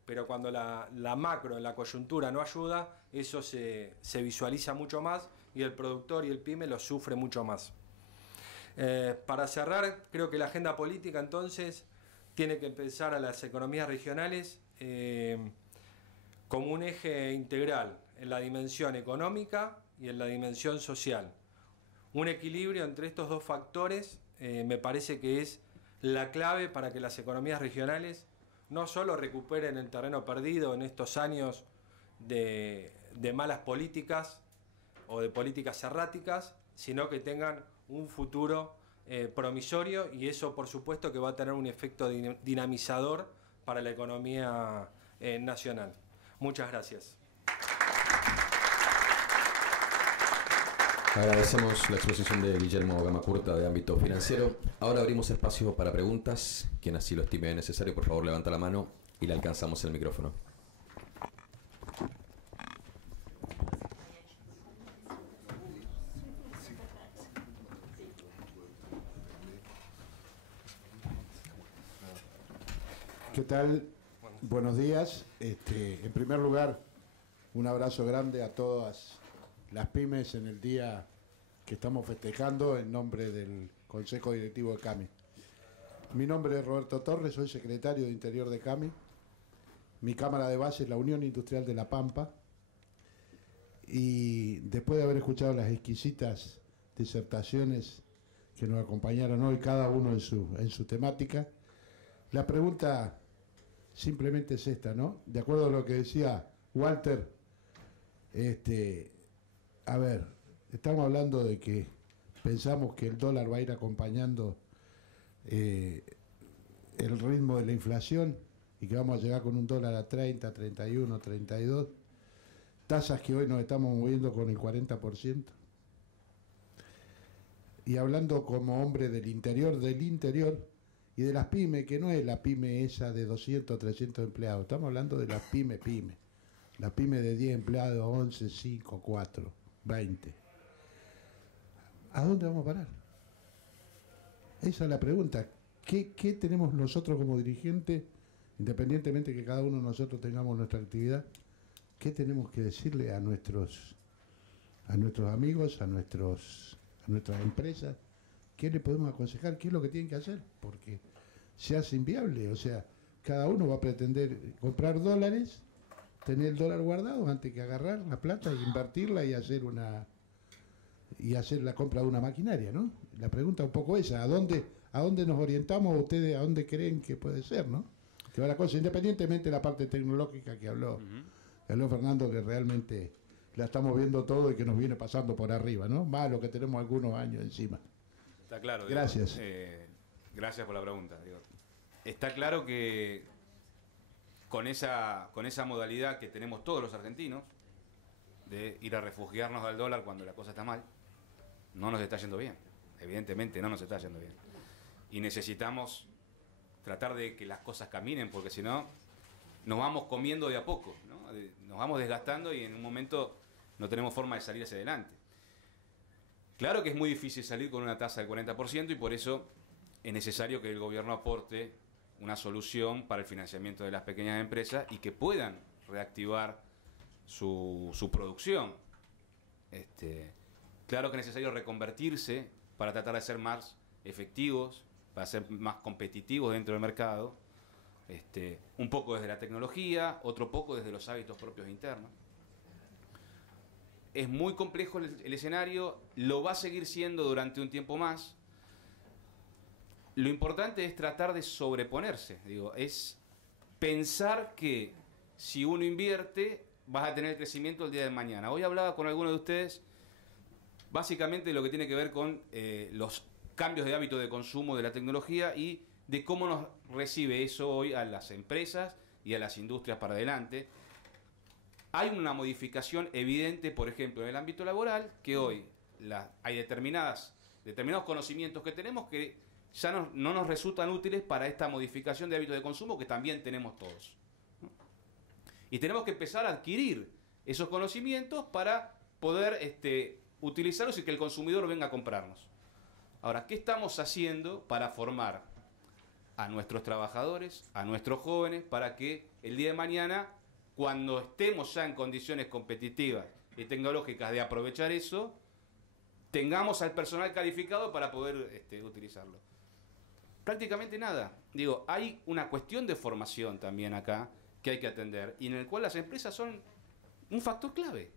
pero cuando la macro en la coyuntura no ayuda, eso se visualiza mucho más y el productor y el pyme lo sufre mucho más. Para cerrar, creo que la agenda política entonces tiene que empezar a las economías regionales como un eje integral en la dimensión económica y en la dimensión social. Un equilibrio entre estos dos factores me parece que es la clave para que las economías regionales no solo recuperen el terreno perdido en estos años de malas políticas o de políticas erráticas, sino que tengan un futuro promisorio, y eso por supuesto que va a tener un efecto dinamizador para la economía nacional. Muchas gracias. Agradecemos la exposición de Guillermo Gamacurta de ámbito financiero. Ahora abrimos espacio para preguntas. Quien así lo estime necesario, por favor, levanta la mano y le alcanzamos el micrófono. ¿Qué tal? Buenos días. En primer lugar, un abrazo grande a todas las pymes en el día que estamos festejando en nombre del Consejo Directivo de CAMI. Mi nombre es Roberto Torres, soy secretario de Interior de CAMI. Mi cámara de base es la Unión Industrial de La Pampa. Y después de haber escuchado las exquisitas disertaciones que nos acompañaron hoy, cada uno en su temática, la pregunta simplemente es esta, ¿no? De acuerdo a lo que decía Walter, a ver, estamos hablando de que pensamos que el dólar va a ir acompañando el ritmo de la inflación y que vamos a llegar con un dólar a 30, 31, 32, tasas que hoy nos estamos moviendo con el 40%. Y hablando como hombre del interior y de las pymes, que no es la pyme esa de 200, 300 empleados, estamos hablando de las pyme. La pyme de 10 empleados, 11, 5, 4, 20. ¿A dónde vamos a parar? Esa es la pregunta. ¿Qué tenemos nosotros como dirigentes, independientemente que cada uno de nosotros tengamos nuestra actividad? ¿Qué tenemos que decirle a nuestros amigos, a nuestras empresas? ¿Qué le podemos aconsejar? ¿Qué es lo que tienen que hacer? Porque se hace inviable. O sea, cada uno va a pretender comprar dólares, tener el dólar guardado antes que agarrar la plata e invertirla y hacer la compra de una maquinaria, ¿no? La pregunta es un poco esa. ¿A dónde nos orientamos ustedes? ¿A dónde creen que puede ser, no? Que va la cosa, independientemente de la parte tecnológica que habló Fernando, que realmente la estamos viendo todo y que nos viene pasando por arriba, ¿no? Más lo que tenemos algunos años encima. Está claro. Gracias. Gracias por la pregunta. Está claro que con esa modalidad que tenemos todos los argentinos de ir a refugiarnos al dólar cuando la cosa está mal, no nos está yendo bien. Evidentemente no nos está yendo bien. Y necesitamos tratar de que las cosas caminen, porque si no, nos vamos comiendo de a poco, ¿no? Nos vamos desgastando y en un momento no tenemos forma de salir hacia adelante. Claro que es muy difícil salir con una tasa del 40% y por eso es necesario que el gobierno aporte una solución para el financiamiento de las pequeñas empresas y que puedan reactivar su producción. Claro que es necesario reconvertirse para tratar de ser más efectivos, para ser más competitivos dentro del mercado, un poco desde la tecnología, otro poco desde los hábitos propios internos. Es muy complejo el escenario, lo va a seguir siendo durante un tiempo más. Lo importante es tratar de sobreponerse, es pensar que si uno invierte vas a tener crecimiento el día de mañana. Hoy hablaba con algunos de ustedes básicamente de lo que tiene que ver con los cambios de hábito de consumo de la tecnología y de cómo nos recibe eso hoy a las empresas y a las industrias para adelante. Hay una modificación evidente, por ejemplo, en el ámbito laboral, que hoy hay determinados conocimientos que tenemos que ya no nos resultan útiles para esta modificación de hábitos de consumo que también tenemos todos, ¿no? Y tenemos que empezar a adquirir esos conocimientos para poder utilizarlos y que el consumidor venga a comprarnos. Ahora, ¿qué estamos haciendo para formar a nuestros trabajadores, a nuestros jóvenes, para que el día de mañana, cuando estemos ya en condiciones competitivas y tecnológicas de aprovechar eso, tengamos al personal calificado para poder utilizarlo? Prácticamente nada. Digo, hay una cuestión de formación también acá que hay que atender y en el cual las empresas son un factor clave.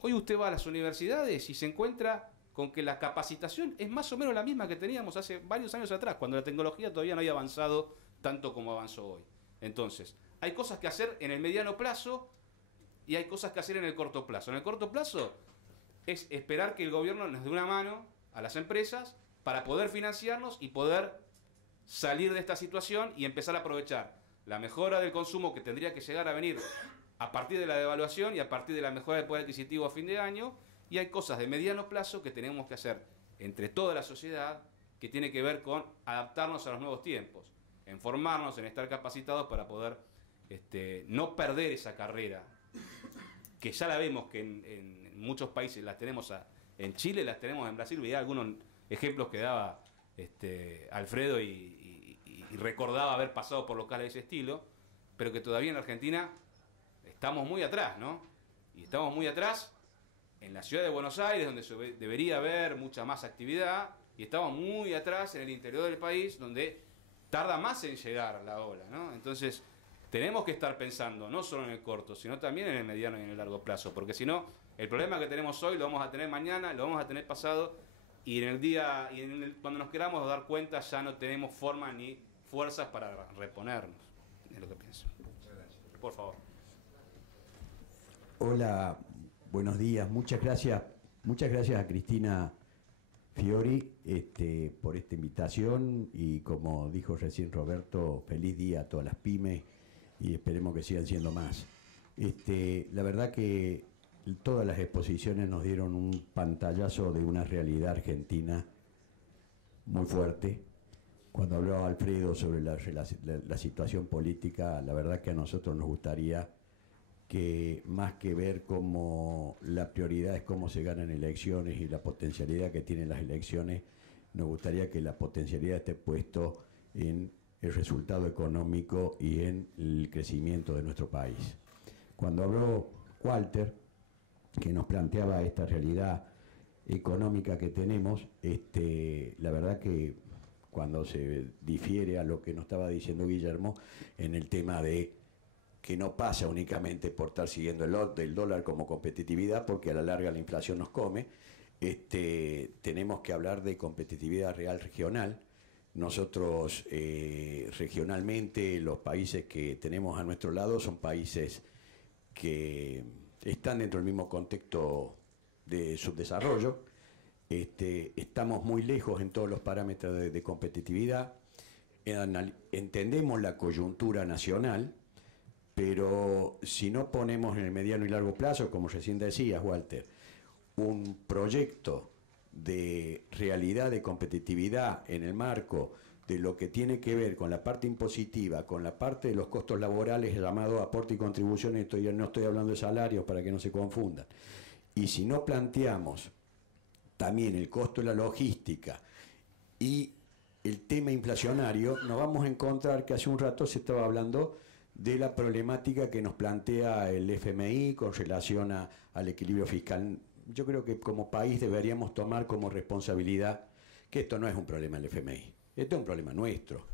Hoy usted va a las universidades y se encuentra con que la capacitación es más o menos la misma que teníamos hace varios años atrás, cuando la tecnología todavía no había avanzado tanto como avanzó hoy. Entonces, hay cosas que hacer en el mediano plazo y hay cosas que hacer en el corto plazo. En el corto plazo es esperar que el gobierno nos dé una mano a las empresas para poder financiarnos y poder salir de esta situación y empezar a aprovechar la mejora del consumo que tendría que llegar a venir a partir de la devaluación y a partir de la mejora del poder adquisitivo a fin de año. Y hay cosas de mediano plazo que tenemos que hacer entre toda la sociedad que tiene que ver con adaptarnos a los nuevos tiempos, en formarnos, en estar capacitados para poder no perder esa carrera, que ya la vemos que en muchos países las tenemos, en Chile las tenemos, en Brasil, veía algunos ejemplos que daba Alfredo y recordaba haber pasado por locales de ese estilo, pero que todavía en Argentina estamos muy atrás, ¿no? Y estamos muy atrás en la ciudad de Buenos Aires, donde debería haber mucha más actividad, y estamos muy atrás en el interior del país, donde tarda más en llegar la ola, ¿no? Entonces, tenemos que estar pensando no solo en el corto, sino también en el mediano y en el largo plazo, porque si no, el problema que tenemos hoy lo vamos a tener mañana, lo vamos a tener pasado, y en el día, cuando nos queramos dar cuenta, ya no tenemos forma ni fuerzas para reponernos. Es lo que pienso. Por favor. Hola, buenos días. Muchas gracias a Cristina Fiori por esta invitación y, como dijo recién Roberto, feliz día a todas las pymes y esperemos que sigan siendo más. La verdad que todas las exposiciones nos dieron un pantallazo de una realidad argentina muy fuerte. Cuando hablaba Alfredo sobre la situación política, la verdad que a nosotros nos gustaría que, más que ver cómo la prioridad es cómo se ganan elecciones y la potencialidad que tienen las elecciones, nos gustaría que la potencialidad esté puesto en el resultado económico y en el crecimiento de nuestro país. Cuando habló Walter, que nos planteaba esta realidad económica que tenemos, la verdad que cuando se difiere a lo que nos estaba diciendo Guillermo en el tema de que no pasa únicamente por estar siguiendo el dólar como competitividad, porque a la larga la inflación nos come, tenemos que hablar de competitividad real regional. Nosotros regionalmente los países que tenemos a nuestro lado son países que están dentro del mismo contexto de subdesarrollo. Estamos muy lejos en todos los parámetros de competitividad. Entendemos la coyuntura nacional, pero si no ponemos en el mediano y largo plazo, como recién decías, Walter, un proyecto de realidad de competitividad en el marco de lo que tiene que ver con la parte impositiva, con la parte de los costos laborales llamado aporte y contribución, no estoy hablando de salarios para que no se confundan, y si no planteamos también el costo de la logística y el tema inflacionario, nos vamos a encontrar que hace un rato se estaba hablando de la problemática que nos plantea el FMI con relación al equilibrio fiscal. Yo creo que como país deberíamos tomar como responsabilidad que esto no es un problema del FMI, esto es un problema nuestro.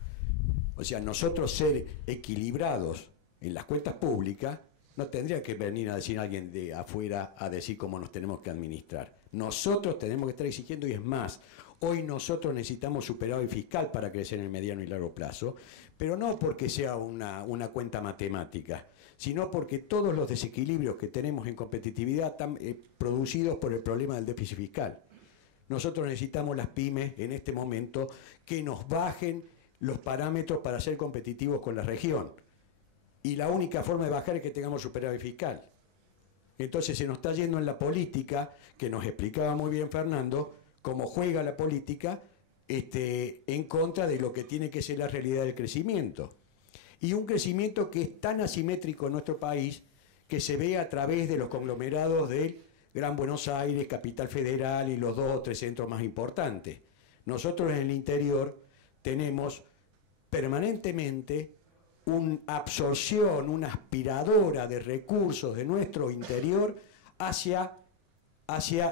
O sea, nosotros ser equilibrados en las cuentas públicas no tendría que venir a decir alguien de afuera a decir cómo nos tenemos que administrar. Nosotros tenemos que estar exigiendo, y es más, hoy nosotros necesitamos superávit fiscal para crecer en el mediano y largo plazo, pero no porque sea una cuenta matemática, sino porque todos los desequilibrios que tenemos en competitividad están producidos por el problema del déficit fiscal. Nosotros necesitamos las pymes en este momento que nos bajen los parámetros para ser competitivos con la región. Y la única forma de bajar es que tengamos superávit fiscal. Entonces se nos está yendo en la política, que nos explicaba muy bien Fernando, cómo juega la política en contra de lo que tiene que ser la realidad del crecimiento. y un crecimiento que es tan asimétrico en nuestro país que se ve a través de los conglomerados del Gran Buenos Aires, Capital Federal y los 2 o 3 centros más importantes. Nosotros en el interior tenemos permanentemente una absorción, una aspiradora de recursos de nuestro interior hacia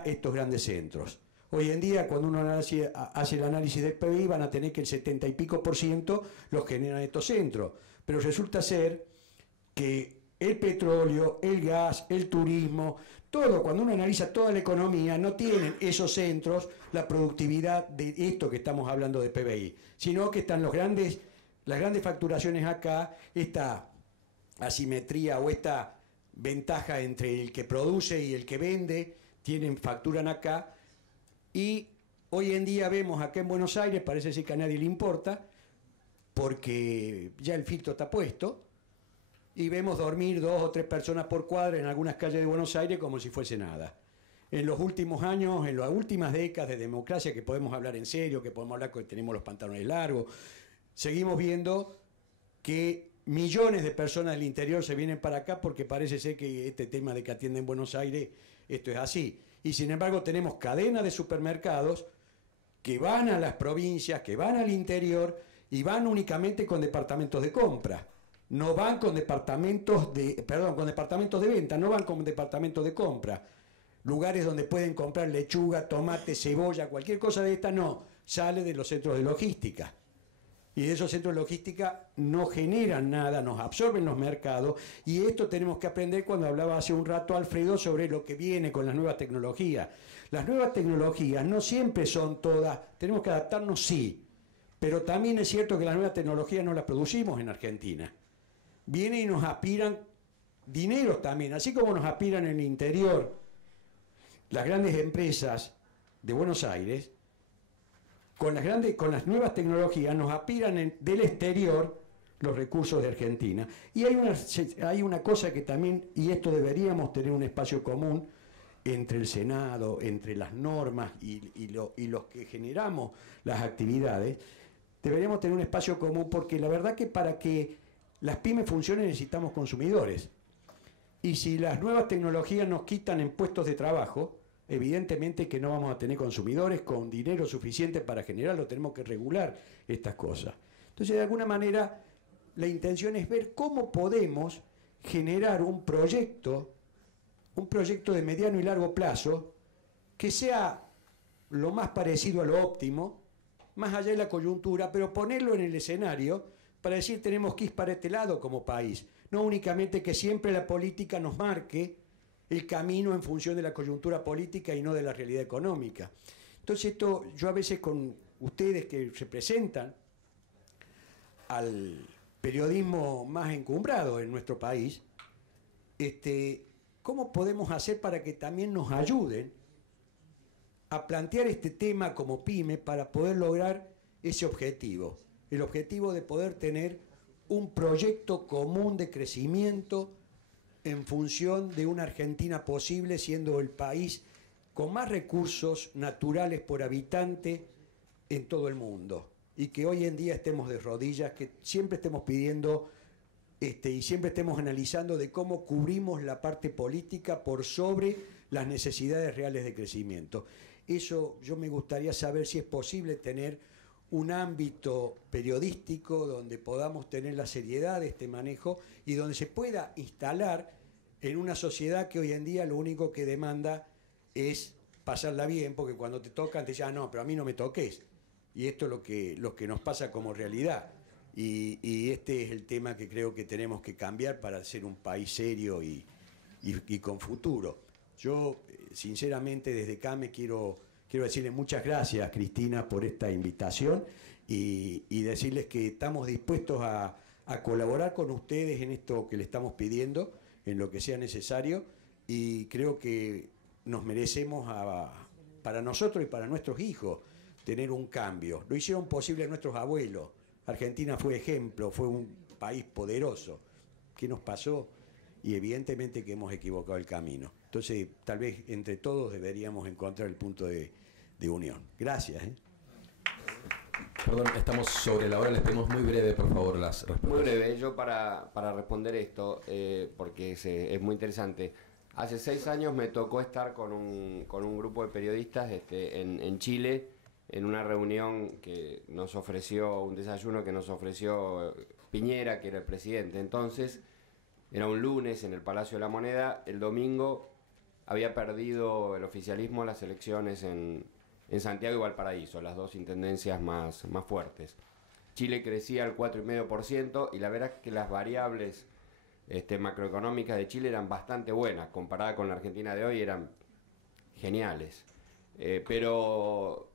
estos grandes centros. Hoy en día, cuando uno hace el análisis del PBI, van a tener que el 70 y pico % los generan estos centros. Pero resulta ser que el petróleo, el gas, el turismo, todo, cuando uno analiza toda la economía, no tienen esos centros la productividad de esto que estamos hablando de PBI, sino que están las grandes facturaciones acá, esta asimetría o esta ventaja entre el que produce y el que vende, facturan acá. Y hoy en día vemos acá en Buenos Aires, parece ser que a nadie le importa, porque ya el filtro está puesto, y vemos dormir 2 o 3 personas por cuadra en algunas calles de Buenos Aires como si fuese nada. En los últimos años, en las últimas décadas de democracia, que podemos hablar en serio, que podemos hablar que tenemos los pantalones largos, seguimos viendo que millones de personas del interior se vienen para acá porque parece ser que este tema de que atienden en Buenos Aires, esto es así. Y sin embargo tenemos cadenas de supermercados que van a las provincias, que van al interior y van únicamente con departamentos de compra. No van con departamentos de venta, no van con departamentos de compra. Lugares donde pueden comprar lechuga, tomate, cebolla, cualquier cosa de esta, no. Sale de los centros de logística. Y de esos centros de logística no generan nada, nos absorben los mercados. Y esto tenemos que aprender cuando hablaba hace un rato Alfredo sobre lo que viene con las nuevas tecnologías. Las nuevas tecnologías no siempre son todas, tenemos que adaptarnos, sí. Pero también es cierto que las nuevas tecnologías no las producimos en Argentina. Vienen y nos aspiran dinero también, así como nos aspiran en el interior las grandes empresas de Buenos Aires, con las nuevas tecnologías nos aspiran del exterior los recursos de Argentina. Y hay una cosa que también, y esto deberíamos tener un espacio común entre el Senado, entre las normas y los que generamos las actividades, deberíamos tener un espacio común porque la verdad que para que las pymes funcionen necesitamos consumidores. Y si las nuevas tecnologías nos quitan en puestos de trabajo, evidentemente que no vamos a tener consumidores con dinero suficiente para generarlo, tenemos que regular estas cosas. Entonces, de alguna manera, la intención es ver cómo podemos generar un proyecto de mediano y largo plazo que sea lo más parecido a lo óptimo, más allá de la coyuntura, pero ponerlo en el escenario para decir tenemos que ir para este lado como país, no únicamente que siempre la política nos marque el camino en función de la coyuntura política y no de la realidad económica. Entonces esto, yo a veces con ustedes que representan al periodismo más encumbrado en nuestro país, ¿cómo podemos hacer para que también nos ayuden a plantear este tema como pyme para poder lograr ese objetivo? El objetivo de poder tener un proyecto común de crecimiento en función de una Argentina posible, siendo el país con más recursos naturales por habitante en todo el mundo. Y que hoy en día estemos de rodillas, que siempre estemos pidiendo y siempre estemos analizando de cómo cubrimos la parte política por sobre las necesidades reales de crecimiento. Eso yo me gustaría saber si es posible tener un ámbito periodístico donde podamos tener la seriedad de este manejo y donde se pueda instalar en una sociedad que hoy en día lo único que demanda es pasarla bien, porque cuando te tocan te dicen, no, pero a mí no me toques. Y esto es lo que nos pasa como realidad. Y este es el tema que creo que tenemos que cambiar para ser un país serio y con futuro. Yo, sinceramente, desde CAME quiero decirle muchas gracias, Cristina, por esta invitación y decirles que estamos dispuestos a colaborar con ustedes en esto que le estamos pidiendo, en lo que sea necesario, y creo que nos merecemos, para nosotros y para nuestros hijos, tener un cambio. Lo hicieron posible nuestros abuelos. Argentina fue ejemplo, fue un país poderoso. ¿Qué nos pasó? Y evidentemente que hemos equivocado el camino. Entonces, tal vez entre todos deberíamos encontrar el punto de unión. Gracias. Perdón, estamos sobre la hora, les pedimos muy breve, por favor, las respuestas. Muy breve, yo para responder esto, porque es muy interesante. Hace 6 años me tocó estar con un grupo de periodistas en Chile, en una reunión que nos ofreció, un desayuno que nos ofreció Piñera, que era el presidente. Entonces, era un lunes en el Palacio de la Moneda, el domingo había perdido el oficialismo las elecciones en Santiago y Valparaíso, las dos intendencias más fuertes. Chile crecía al 4,5% y la verdad es que las variables macroeconómicas de Chile eran bastante buenas, comparada con la Argentina de hoy eran geniales. Pero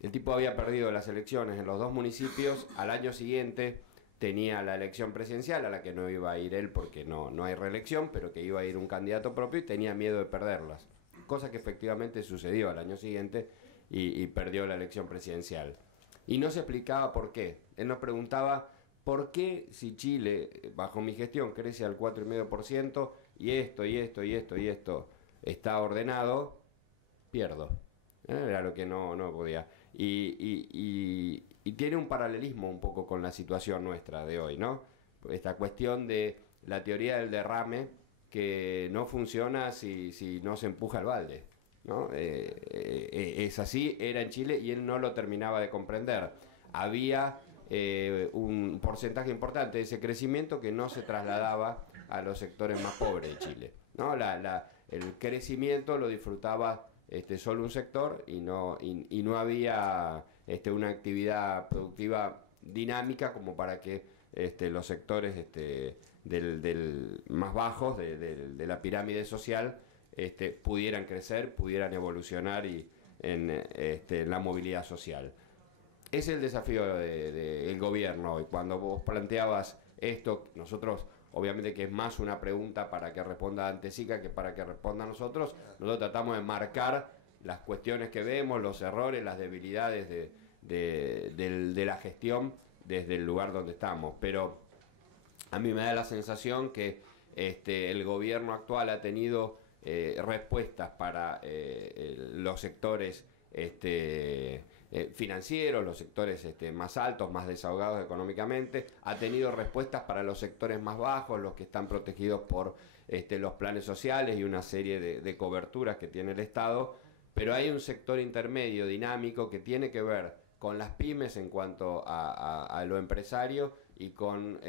el tipo había perdido las elecciones en los dos municipios, al año siguiente tenía la elección presidencial a la que no iba a ir él porque no hay reelección, pero que iba a ir un candidato propio y tenía miedo de perderlas. Cosa que efectivamente sucedió al año siguiente y perdió la elección presidencial. Y no se explicaba por qué. Él nos preguntaba por qué si Chile, bajo mi gestión, crece al 4,5% y esto está ordenado, pierdo. Era lo que no podía. Y tiene un paralelismo un poco con la situación nuestra de hoy, ¿no? Esta cuestión de la teoría del derrame que no funciona si no se empuja el balde, ¿no? Es así, era en Chile y él no lo terminaba de comprender. Había un porcentaje importante de ese crecimiento que no se trasladaba a los sectores más pobres de Chile, ¿no? El crecimiento lo disfrutaba solo un sector y no había una actividad productiva dinámica como para que los sectores del más bajos de la pirámide social pudieran crecer, pudieran evolucionar en la movilidad social. Es el desafío del gobierno hoy. Cuando vos planteabas esto, nosotros, obviamente que es más una pregunta para que responda Antesica que para que responda a nosotros tratamos de marcar las cuestiones que vemos, los errores, las debilidades de la gestión desde el lugar donde estamos. Pero a mí me da la sensación que el gobierno actual ha tenido respuestas para los sectores financieros, los sectores más altos, más desahogados económicamente, ha tenido respuestas para los sectores más bajos, los que están protegidos por los planes sociales y una serie de coberturas que tiene el Estado, pero hay un sector intermedio dinámico que tiene que ver con las pymes en cuanto a lo empresario y con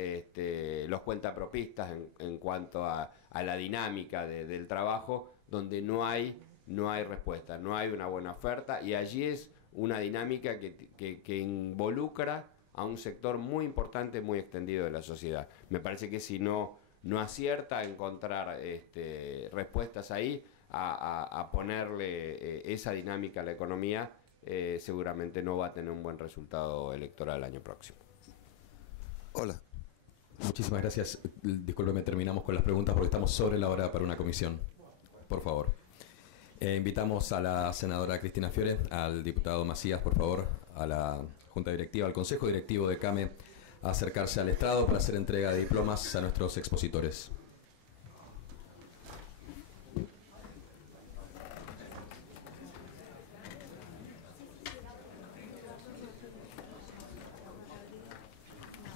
los cuentapropistas en cuanto a la dinámica del trabajo, donde no hay respuesta, no hay una buena oferta, y allí es una dinámica que involucra a un sector muy importante, muy extendido de la sociedad. Me parece que si no acierta a encontrar respuestas ahí, a ponerle esa dinámica a la economía, seguramente no va a tener un buen resultado electoral el año próximo. Hola. Muchísimas gracias. Discúlpeme, terminamos con las preguntas porque estamos sobre la hora para una comisión. Por favor. Invitamos a la senadora Cristina Fiore, al diputado Macías, por favor, a la Junta Directiva, al Consejo Directivo de CAME, a acercarse al estrado para hacer entrega de diplomas a nuestros expositores.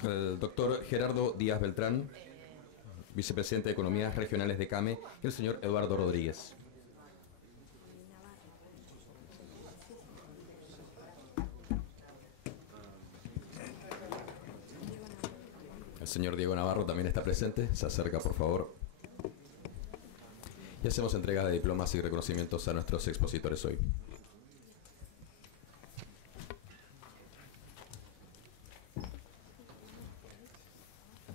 El doctor Gerardo Díaz Beltrán, vicepresidente de Economías Regionales de CAME, y el señor Eduardo Rodríguez. El señor Diego Navarro también está presente, se acerca por favor. Y hacemos entrega de diplomas y reconocimientos a nuestros expositores hoy.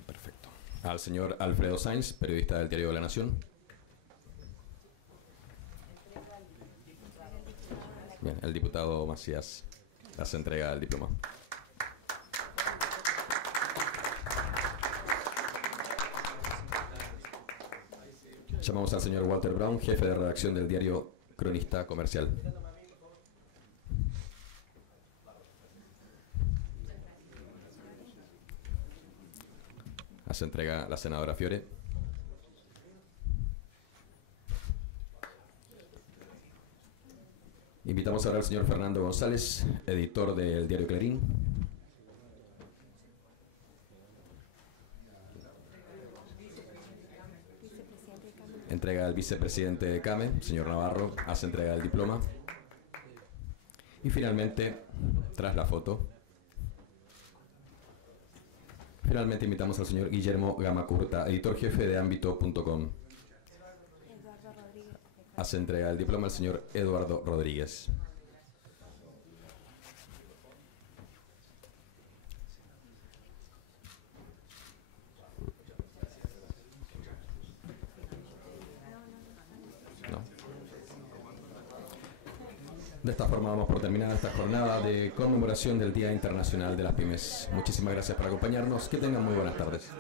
Perfecto. Al señor Alfredo Sainz, periodista del Diario de la Nación. Bien, el diputado Macías hace entrega del diploma. Llamamos al señor Walter Brown, jefe de redacción del diario Cronista Comercial. Hace entrega la senadora Fiore. Invitamos Invitamos ahora al señor Fernando González, editor del diario Clarín. Entrega al vicepresidente de CAME, señor Navarro, hace entrega del diploma. Y finalmente, tras la foto, finalmente invitamos al señor Guillermo Gamacurta, editor jefe de ámbito.com. Hace entrega del diploma al señor Eduardo Rodríguez. De esta forma vamos por terminada esta jornada de conmemoración del Día Internacional de las Pymes. Muchísimas gracias por acompañarnos. Que tengan muy buenas tardes.